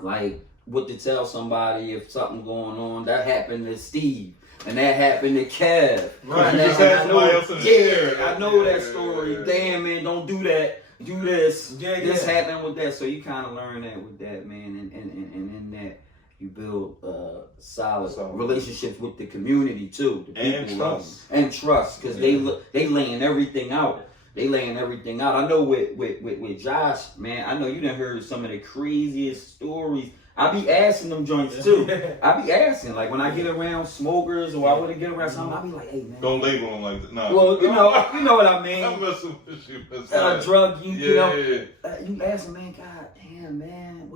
like, what to tell somebody if something's going on. That happened to Steve. And that happened to Kev. Right. You just had somebody else in the chair. I know that story. Damn, man, don't do that. Do this. This happened with that. So you kind of learn that with that, man. And in that, you build solid relationships with the community, too. The people, and trust. Because they laying everything out. I know with Josh, man, I know you done heard some of the craziest stories. I be asking them joints too. I be asking, like when I get around smokers or I want to get around something, I be like, hey man. Don't label them like that. Nah. Well, you know what I mean. I'm messing with you. Drug, you know. You ask them, man, God damn, man,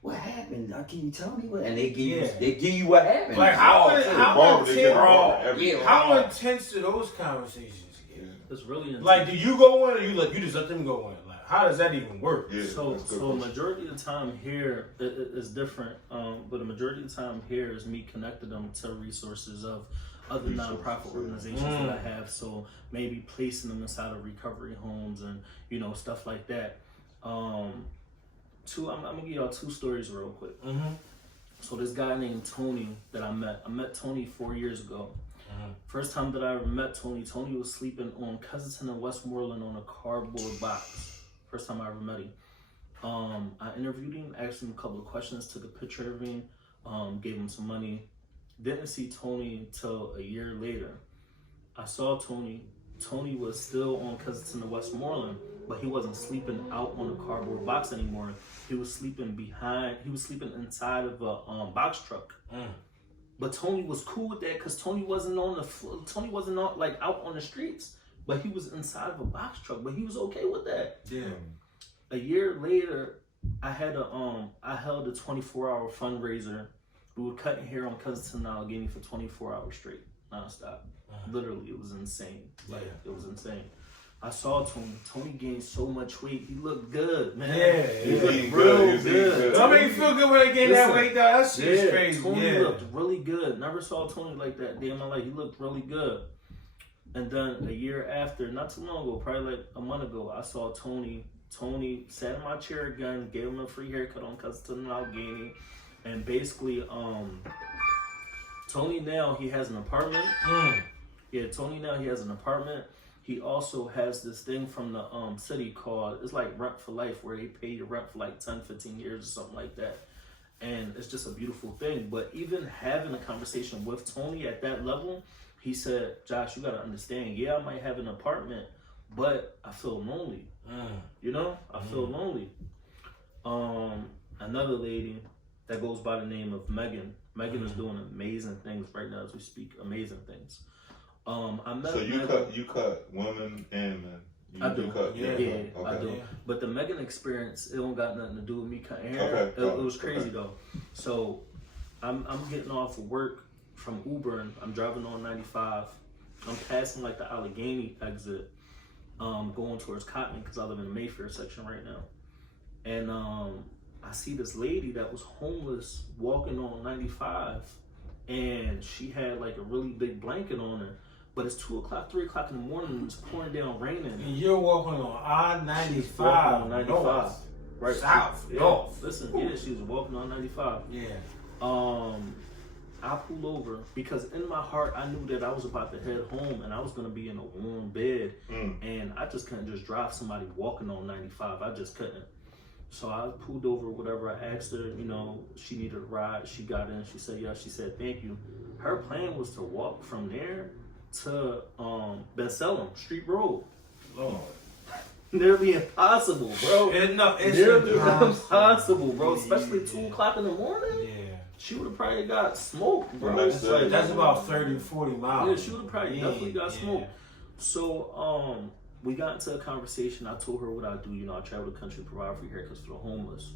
what happened? Can you tell me what? And they give you what happened. Like how intense do those conversations get? It's really intense. Like, do you go in or you just let them go in? Like, how does that even work? Yeah, So majority of the time here is different, but the majority of the time here is me connecting them to resources of other nonprofit organizations that I have. So maybe placing them inside of recovery homes and stuff like that. I'm gonna give y'all 2 stories real quick. Mm-hmm. So this guy named Tony that I met Tony 4 years ago. Mm-hmm. First time that I ever met Tony was sleeping on Kensington and Westmoreland on a cardboard box. First time I ever met him. I interviewed him, asked him a couple of questions, took a picture of him, gave him some money. Didn't see Tony until a year later. I saw Tony. Tony was still on Kensington and Westmoreland, but he wasn't sleeping out on a cardboard box anymore. He was sleeping inside of a box truck. But Tony was cool with that because Tony wasn't like out on the streets, but he was inside of a box truck. But he was okay with that. Yeah. A year later, I held a 24-hour fundraiser. We were cutting hair on Kensington and Allegheny for 24 hours straight, nonstop. Literally, it was insane. It was insane. I saw Tony. Tony gained so much weight. He looked good, man. Yeah, he looked real good. That made you feel good when they gained that weight, though. That shit is crazy. Tony looked really good. Never saw Tony like that day in my life. He looked really good. And then a year after, not too long ago, probably like a month ago, I saw Tony. Tony sat in my chair again, gave him a free haircut on Kensington and Allegheny. And basically, Tony now, he has an apartment. Yeah, Tony now, he has an apartment. He also has this thing from the city called, it's like rent for life, where they pay you rent for like 10, 15 years or something like that. And it's just a beautiful thing. But even having a conversation with Tony at that level, he said, Josh, you got to understand, yeah, I might have an apartment, but I feel lonely. I feel lonely. Another lady that goes by the name of Megan. Megan is doing amazing things right now as we speak. Amazing things. I met so Megan. you cut women and men. I do. Yeah, okay. I do. Yeah. But the Megan experience, it don't got nothing to do with me cutting hair. It was crazy though. So I'm getting off of work from Uber and I'm driving on 95. I'm passing like the Allegheny exit, going towards Cotton because I live in the Mayfair section right now. And I see this lady that was homeless walking on 95, and she had like a really big blanket on her. But it's 2 o'clock, 3 o'clock in the morning, and it's pouring down raining. And you're walking on I-95. On 95. North. Right. South. Yeah. North. Listen, she was walking on 95. Yeah. I pulled over because in my heart, I knew that I was about to head home and I was going to be in a warm bed. And I just couldn't just drive somebody walking on 95. I just couldn't. So I pulled over, whatever. I asked her, she needed a ride. She got in. She said, yes. She said, thank you. Her plan was to walk from there to Bensalem Street Road. Lord. Nearly impossible, bro. It's nearly impossible, bro. Especially 2 o'clock in the morning. Yeah. She would have probably got smoked, bro. That's about 30, 40 miles. Yeah, she would have probably definitely got smoked. So, we got into a conversation. I told her what I do. I travel the country, provide free haircuts for the homeless.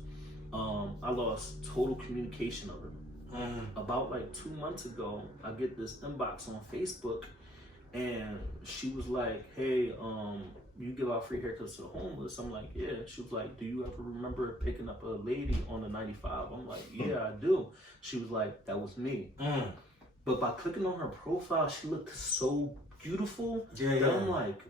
I lost total communication of her. About like 2 months ago, I get this inbox on Facebook, and she was like, "Hey, you give out free haircuts to the homeless?" I'm like, "Yeah." She was like, "Do you ever remember picking up a lady on the 95?" I'm like, "Yeah, I do." She was like, "That was me." But by clicking on her profile, she looked so beautiful. That I'm like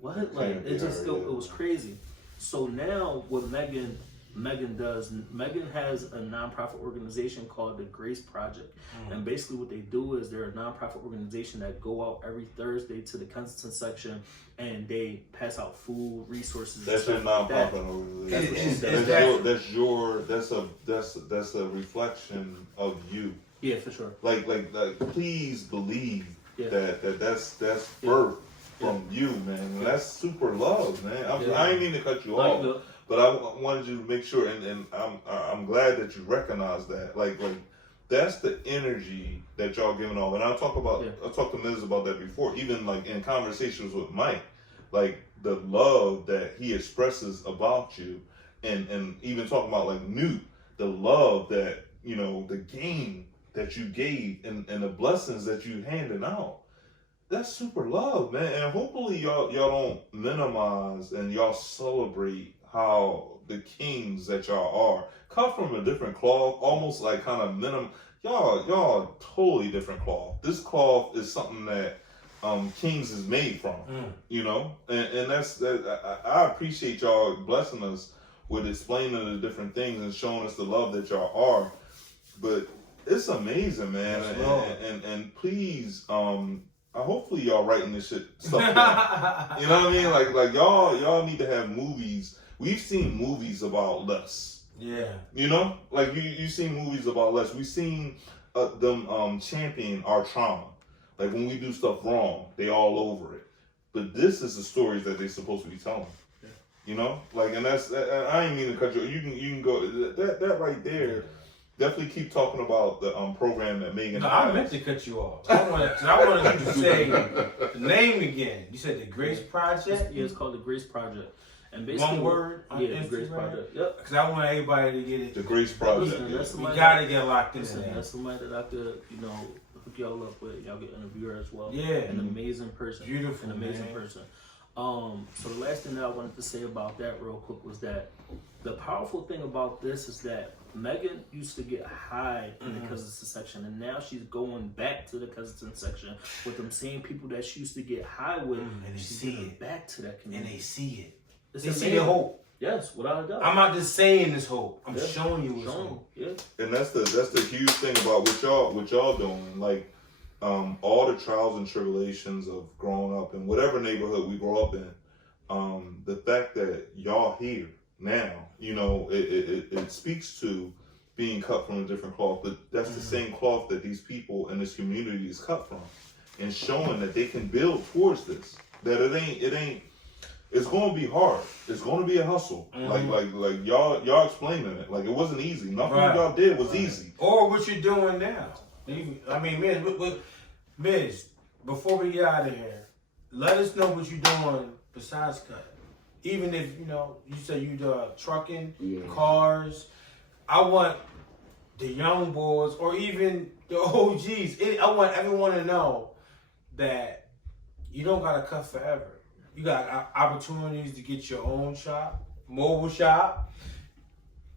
what? Like it was crazy. So now what Megan does, Megan has a nonprofit organization called the Grace Project. And basically what they do is they're a nonprofit organization that go out every Thursday to the Kensington section and they pass out food, resources. That's your nonprofit organization. That's a reflection of you. Yeah, for sure. Like please believe that's birth from you, man. And that's super love, man. I ain't mean to cut you off. But I wanted you to make sure, and I'm glad that you recognize that. Like that's the energy that y'all giving off. And I talked to Miz about that before, even like in conversations with Mike, like the love that he expresses about you, and even talking about like Newt, the love that the game that you gave and the blessings that you handed out. that's super love, man. And hopefully y'all don't minimize and y'all celebrate how the kings that y'all are cut from a different cloth, almost like kind of y'all totally different cloth. This cloth is something that kings is made from, you know, and I appreciate y'all blessing us with explaining the different things and showing us the love that y'all are. But it's amazing, man, and please, hopefully y'all writing this stuff down. You know what I mean? Like y'all need to have movies. We've seen movies about lust. Yeah. You know, like you seen movies about lust. We've seen them champion our trauma. Like when we do stuff wrong, they all over it. But this is the stories that they're supposed to be telling. Yeah. You know, like, and that's I ain't mean to cut you. You can go that right there. Definitely keep talking about the program that Megan. No, I meant to cut you off. I wanted you to say the name again. You said the Grace Project. Yeah, it's called the Grace Project. And basically, one word. Yeah, the Grace Project. Yep. Because I want everybody to get it. The Grace Project. Listen, we gotta get locked in. That's somebody that I could, hook y'all up with. Y'all get interview her as well. Yeah. An amazing person. Beautiful. An amazing person. So the last thing that I wanted to say about that real quick was that the powerful thing about this is that Megan used to get high in the Cousin section, and now she's going back to the Cousin section with them same people that she used to get high with, and they she's see getting it back to that community. And they see it. They see the hope. Yes, without a doubt. I'm not just saying this hope. I'm showing you what's hope. Yeah. And that's the huge thing about what y'all doing. Like all the trials and tribulations of growing up in whatever neighborhood we grow up in. The fact that y'all here now, it speaks to being cut from a different cloth, but that's the same cloth that these people in this community is cut from, and showing that they can build towards this. That it ain't. It's going to be hard. It's going to be a hustle. Like y'all explaining it. Like it wasn't easy. Nothing y'all did was easy. Or what you're doing now. I mean, Miz, before we get out of here, let us know what you're doing besides cutting. Even if, you say you do trucking, cars. I want the young boys or even the OGs. I want everyone to know that you don't got to cut forever. You got opportunities to get your own shop, mobile shop.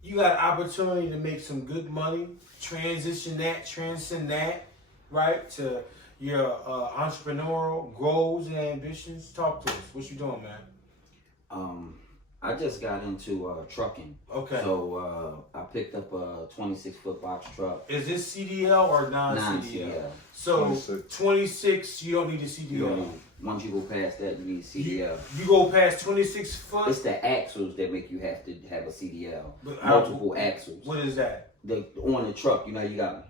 You got opportunity to make some good money, transcend that, right, to your entrepreneurial goals and ambitions. Talk to us. What you doing, man? I just got into trucking. Okay. So I picked up a 26-foot box truck. Is this CDL or non-CDL? So 26, you don't need a CDL. Once you go past that, you need CDL. You go past 26 foot? It's the axles that make you have to have a CDL. Multiple axles. What is that? On the truck, you got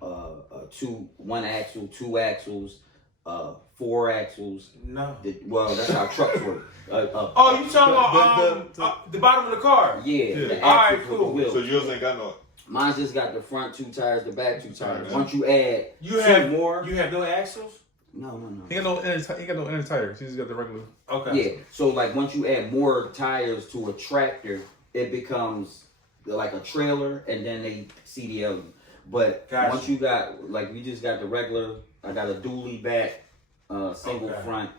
one axle, two axles, 4 axles. No. That's how trucks work. You talking about the bottom of the car? Yeah. All right, cool. So yours ain't got no. Mine's just got the front 2 tires, the back 2 tires. Once you add more. You have no axles? No. He got no inner tires. He just got the regular. Okay. Yeah. So like once you add more tires to a tractor, it becomes like a trailer, and then they CDL you. But once you got we just got the regular. I got a dually back, single front,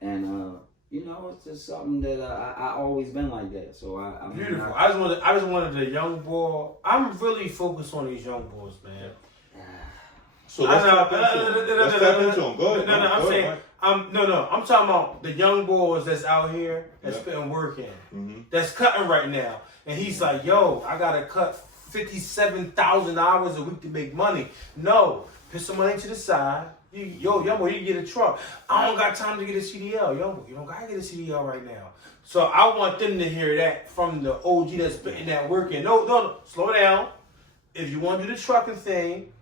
and it's just something that I always been like that. So I'm beautiful. I just wanted the young boy. I'm really focused on these young boys, man. So let's tap into them. Go ahead. I'm talking about the young boys that's out here that's putting work in, that's cutting right now, and he's like, "Yo, I gotta cut 57,000 hours a week to make money." No, put some money to the side. Young boy, you get a truck. I don't got time to get a CDL. Young boy, you don't gotta get a CDL right now. So I want them to hear that from the OG that's putting that work in. No, slow down. If you want to do the trucking thing,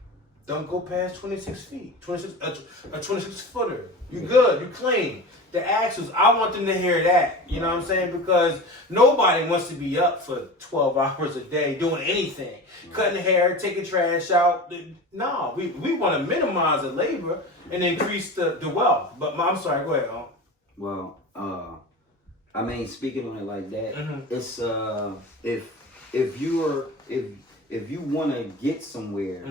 don't go past 26 feet. A 26 footer. You good. You clean. The axles, I want them to hear that. You know what I'm saying? Because nobody wants to be up for 12 hours a day doing anything. Cutting hair, taking trash out. No, we want to minimize the labor and increase the wealth. But I'm sorry, go ahead, Well, I mean, speaking on it like that, it's if you want to get somewhere,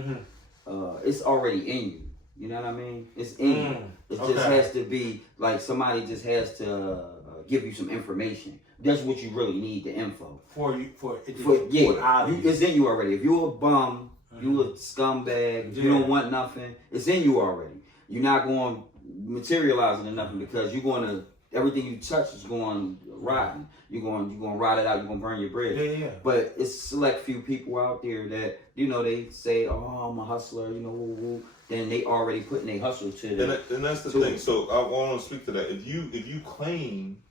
it's already in you. You know what I mean? It's in you. It just has to be like somebody just has to give you some information. That's what you really need, the info. It's in you already. If you're a bum, you a scumbag, you don't want nothing, it's in you already. You're not going to materialize into nothing because you're going to, everything you touch is going rotten. You're going to rot it out, you're going to burn your bridge. Yeah. But it's select few people out there that, you know, they say, oh, I'm a hustler, you know, woo, woo. Then they already putting their hustle to them. And that's the thing. So I want to speak to that. If you claim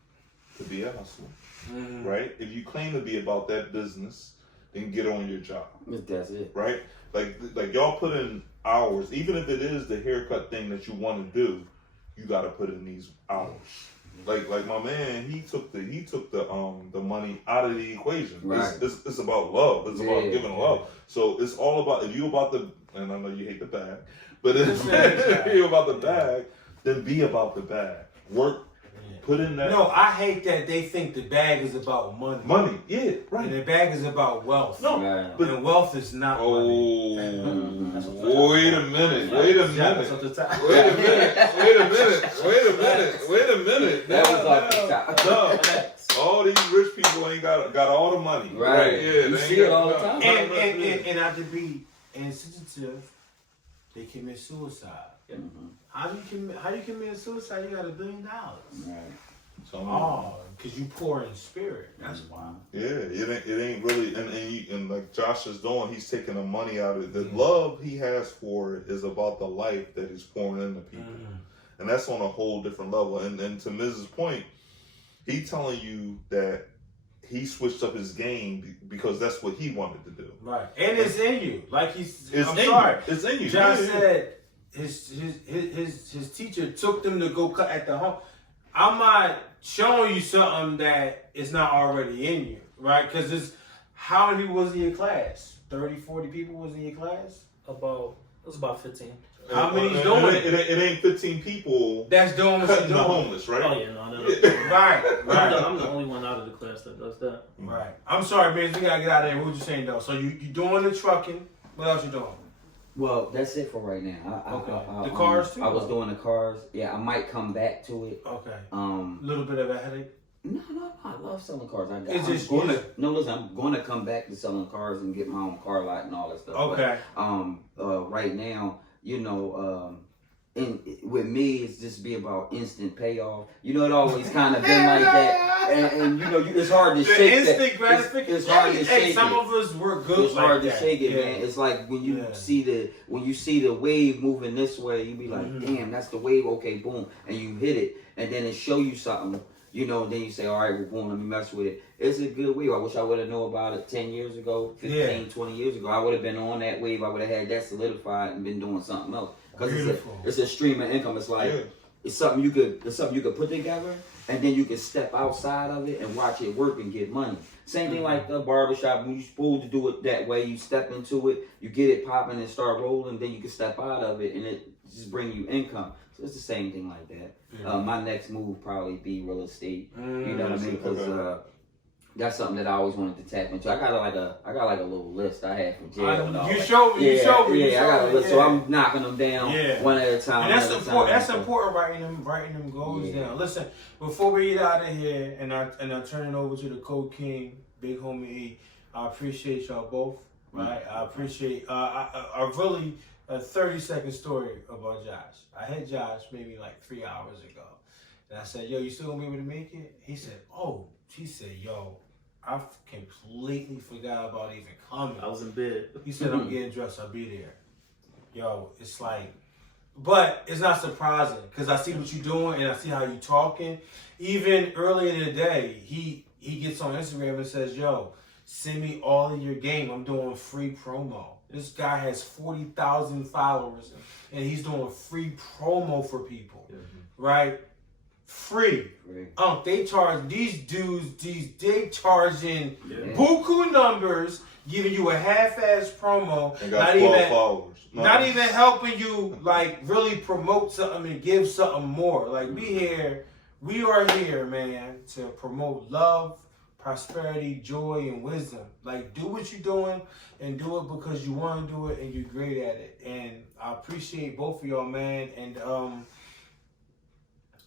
to be a hustler, right? If you claim to be about that business, then get on your job. That's it. Right? Like y'all put in hours. Even if it is the haircut thing that you want to do, you got to put in these hours. Like my man, he took the money out of the equation. Right. It's about love. It's about giving love. So it's all about, if you about the, and I know you hate the bag, but if you're about the bag, then be about the bag. Work. Put in that. No, I hate that they think the bag is about money. Money, yeah, right. And the bag is about wealth. No, right. But wealth is not money. Wait a minute. That was off the top. No, all these rich people ain't got all the money. Right. Yeah, you see it all the time. And not to be insensitive, they commit suicide. Mm-hmm. How you commit suicide? You got $1 billion. Right. So, because you pour in spirit. That's why. Yeah, it ain't really, and like Josh is doing, he's taking the money out of it. The love he has for it is about the life that he's pouring into people, and that's on a whole different level. And to Mrs. point, he telling you that he switched up his game because that's what he wanted to do. Right, and it's in you. Like it's in you. Josh said his teacher took them to go cut at the home. I'm not showing you something that is not already in you, right? Because it's, how many people was in your class? 30, 40 people was in your class? It was about 15. How many's doing it? It ain't 15 people that's doing what you're cutting doing. the homeless, right? Oh yeah, no. Right. I'm the only one out of the class that does that. Right. I'm sorry, man. We gotta get out of there. What was you saying though? So you doing the trucking? What else you doing? Well, that's it for right now. Okay. The cars too? I was doing the cars. Yeah, I might come back to it. Okay. A little bit of a headache. No. I love selling cars. Listen, I'm going to come back to selling cars and get my own car lot and all that stuff. Okay. But, right now, you know, and with me, it's just be about instant payoff. You know, it always kind of been like that. And you know, it's hard to shake instant gratification. It's hard to shake some it. of us work good. It's hard to shake it, man. It's like when you see the wave moving this way, you be like, damn, that's the wave. Okay, boom, and you hit it, and then it show you something. You know, then you say, all right, well, boom, let me mess with it. It's a good wave. I wish I would have known about it 10 years ago, 15, 20 years ago. I would have been on that wave. I would have had that solidified and been doing something else. Because it's a stream of income. It's like it's something you could put together, and then you can step outside of it and watch it work and get money. Same thing like the barbershop. When you're supposed to do it that way, you step into it, you get it popping and start rolling, then you can step out of it and it just bring you income. So it's the same thing like that. My next move probably be real estate. You know what I mean? Because that's something that I always wanted to tap into. I got like a little list I had from jail. You showed me. I got a list, so I'm knocking them down one at a time. And that's important. That's important. Writing them goals down. Listen, before we get out of here, and I turn it over to the Co-King, Big Homie E. I appreciate y'all both. Right. I appreciate. I really a 30-second story about Josh. I had Josh maybe like 3 hours ago, and I said, "Yo, you still gonna be able to make it?" He said, "Oh." He said, "Yo, I completely forgot about even coming." I was in bed. He said, "I'm getting dressed. I'll be there." Yo, it's like, but it's not surprising because I see what you're doing and I see how you're talking. Even earlier in the day, he gets on Instagram and says, "Yo, send me all of your game. I'm doing free promo." This guy has 40,000 followers and he's doing free promo for people, right? Free. They charge these dudes, they charging buku numbers, giving you a half-ass promo, and got 12 followers. Not even helping you like really promote something and give something more. Like we are here, man, to promote love, prosperity, joy, and wisdom. Like, do what you're doing and do it because you want to do it and you're great at it. And I appreciate both of y'all, man. And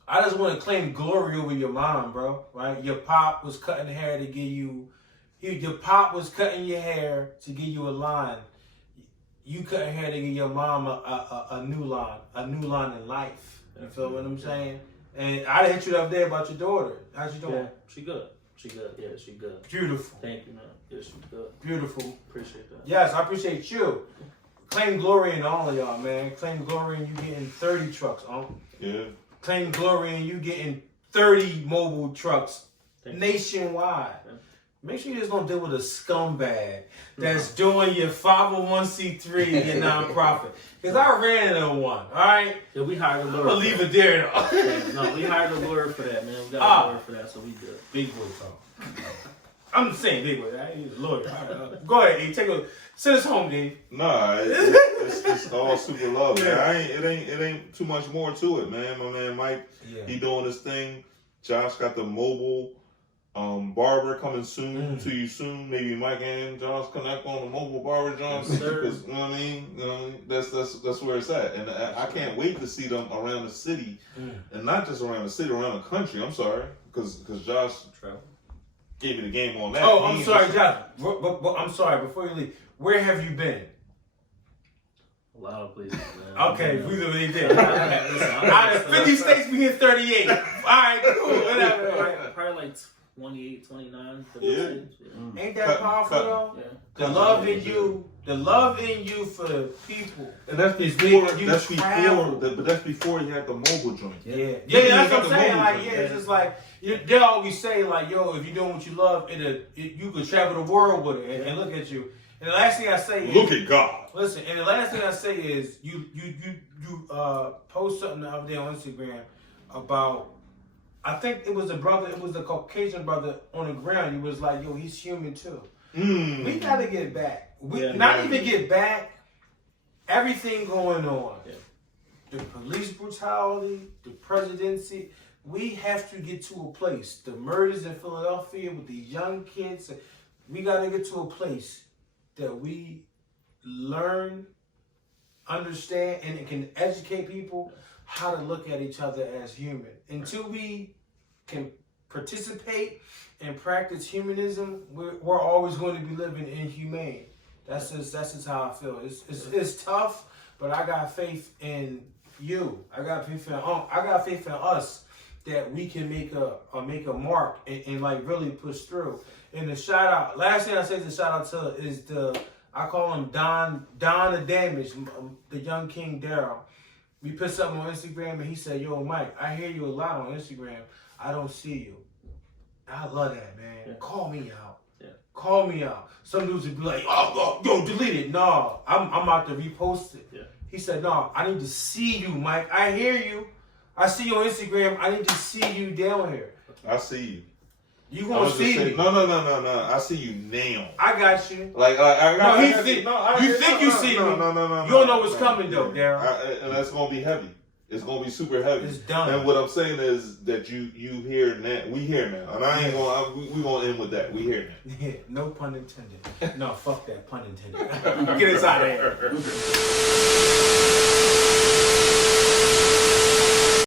I just want to claim glory over your mom, bro. Right? Your pop was cutting hair to give you. Your pop was cutting your hair to give you a line. You cutting hair to give your mom a new line in life. You feel what I'm saying? And I hit you the other day about your daughter. How's she doing? Yeah, she good. She good. Yeah, she good. Beautiful. Thank you, man. Yeah, she good. Beautiful. Appreciate that. Yes, I appreciate you. Claim glory in all of y'all, man. Claim glory in you getting 30 trucks, Yeah. Claim glory in you getting 30 mobile trucks nationwide. Make sure you just don't deal with a scumbag that's doing your 501c3 and your nonprofit. Because I ran into one, all right? Yeah, we hired a lawyer. I'm going to leave it there, though. Yeah, no, we hired a lawyer for that, man. We got a lawyer for that, so we good. Big boy talk. I'm just saying big boy. I ain't a lawyer. All right, go ahead, E. Send us home, D. Nah, it's all super love, man. It ain't too much more to it, man. My man Mike, he doing his thing. Josh got the mobile barber coming soon to you soon. Maybe Mike and Josh connect on the mobile barber John, because you know what I mean. You know, that's where it's at, and I can't wait to see them around the city, and not just around the city, around the country. I'm sorry, because Josh gave me the game on that. Oh, I'm sorry, Josh. But I'm sorry. Before you leave, where have you been? A lot of places, man. Okay, we really did. Out of 50 states, we hit 38. All right, cool. Whatever. Probably like 28, 29. Ain't that powerful though? Yeah. The love in you for the people. And that's before. That's before you had the mobile joint. Yeah, that's what I'm saying. Like, it's just like they always say, like, yo, if you're doing what you love, you could travel the world with it. And look at you. And the last thing I say is, look at God. Listen, and the last thing I say is, you post something the other day on Instagram about. I think it was the Caucasian brother on the ground. He was like, yo, he's human too. We got to get back. Even get back. Everything going on. Yeah. The police brutality, the presidency. We have to get to a place. The murders in Philadelphia with these young kids. We got to get to a place that we learn, understand, and it can educate people how to look at each other as human. Until we can participate and practice humanism, we're always going to be living inhumane. That's just how I feel. It's tough, but I got faith in you. I got faith in us that we can make a mark and like really push through. And the shout out, last thing I say to shout out to is I call him Don the Damage, the young King Daryl. We put something on Instagram and he said, yo, Mike, I hear you a lot on Instagram. I don't see you. I love that, man. Yeah. Call me out. Yeah. Call me out. Some dudes would be like, oh, yo, delete it. No, I'm about to repost it. Yeah. He said, no, I need to see you, Mike. I hear you. I see you on Instagram. I need to see you down here. I see you. You gonna see me? No. I see you now. I got you. You think you see me? No. You don't know what's coming though, Daryl. And that's gonna be heavy. It's gonna be super heavy. It's done. And what I'm saying is that you hear now. We hear now, and I ain't gonna. We gonna end with that. We hear now. Yeah, no pun intended. No, fuck that pun intended. Get inside of here.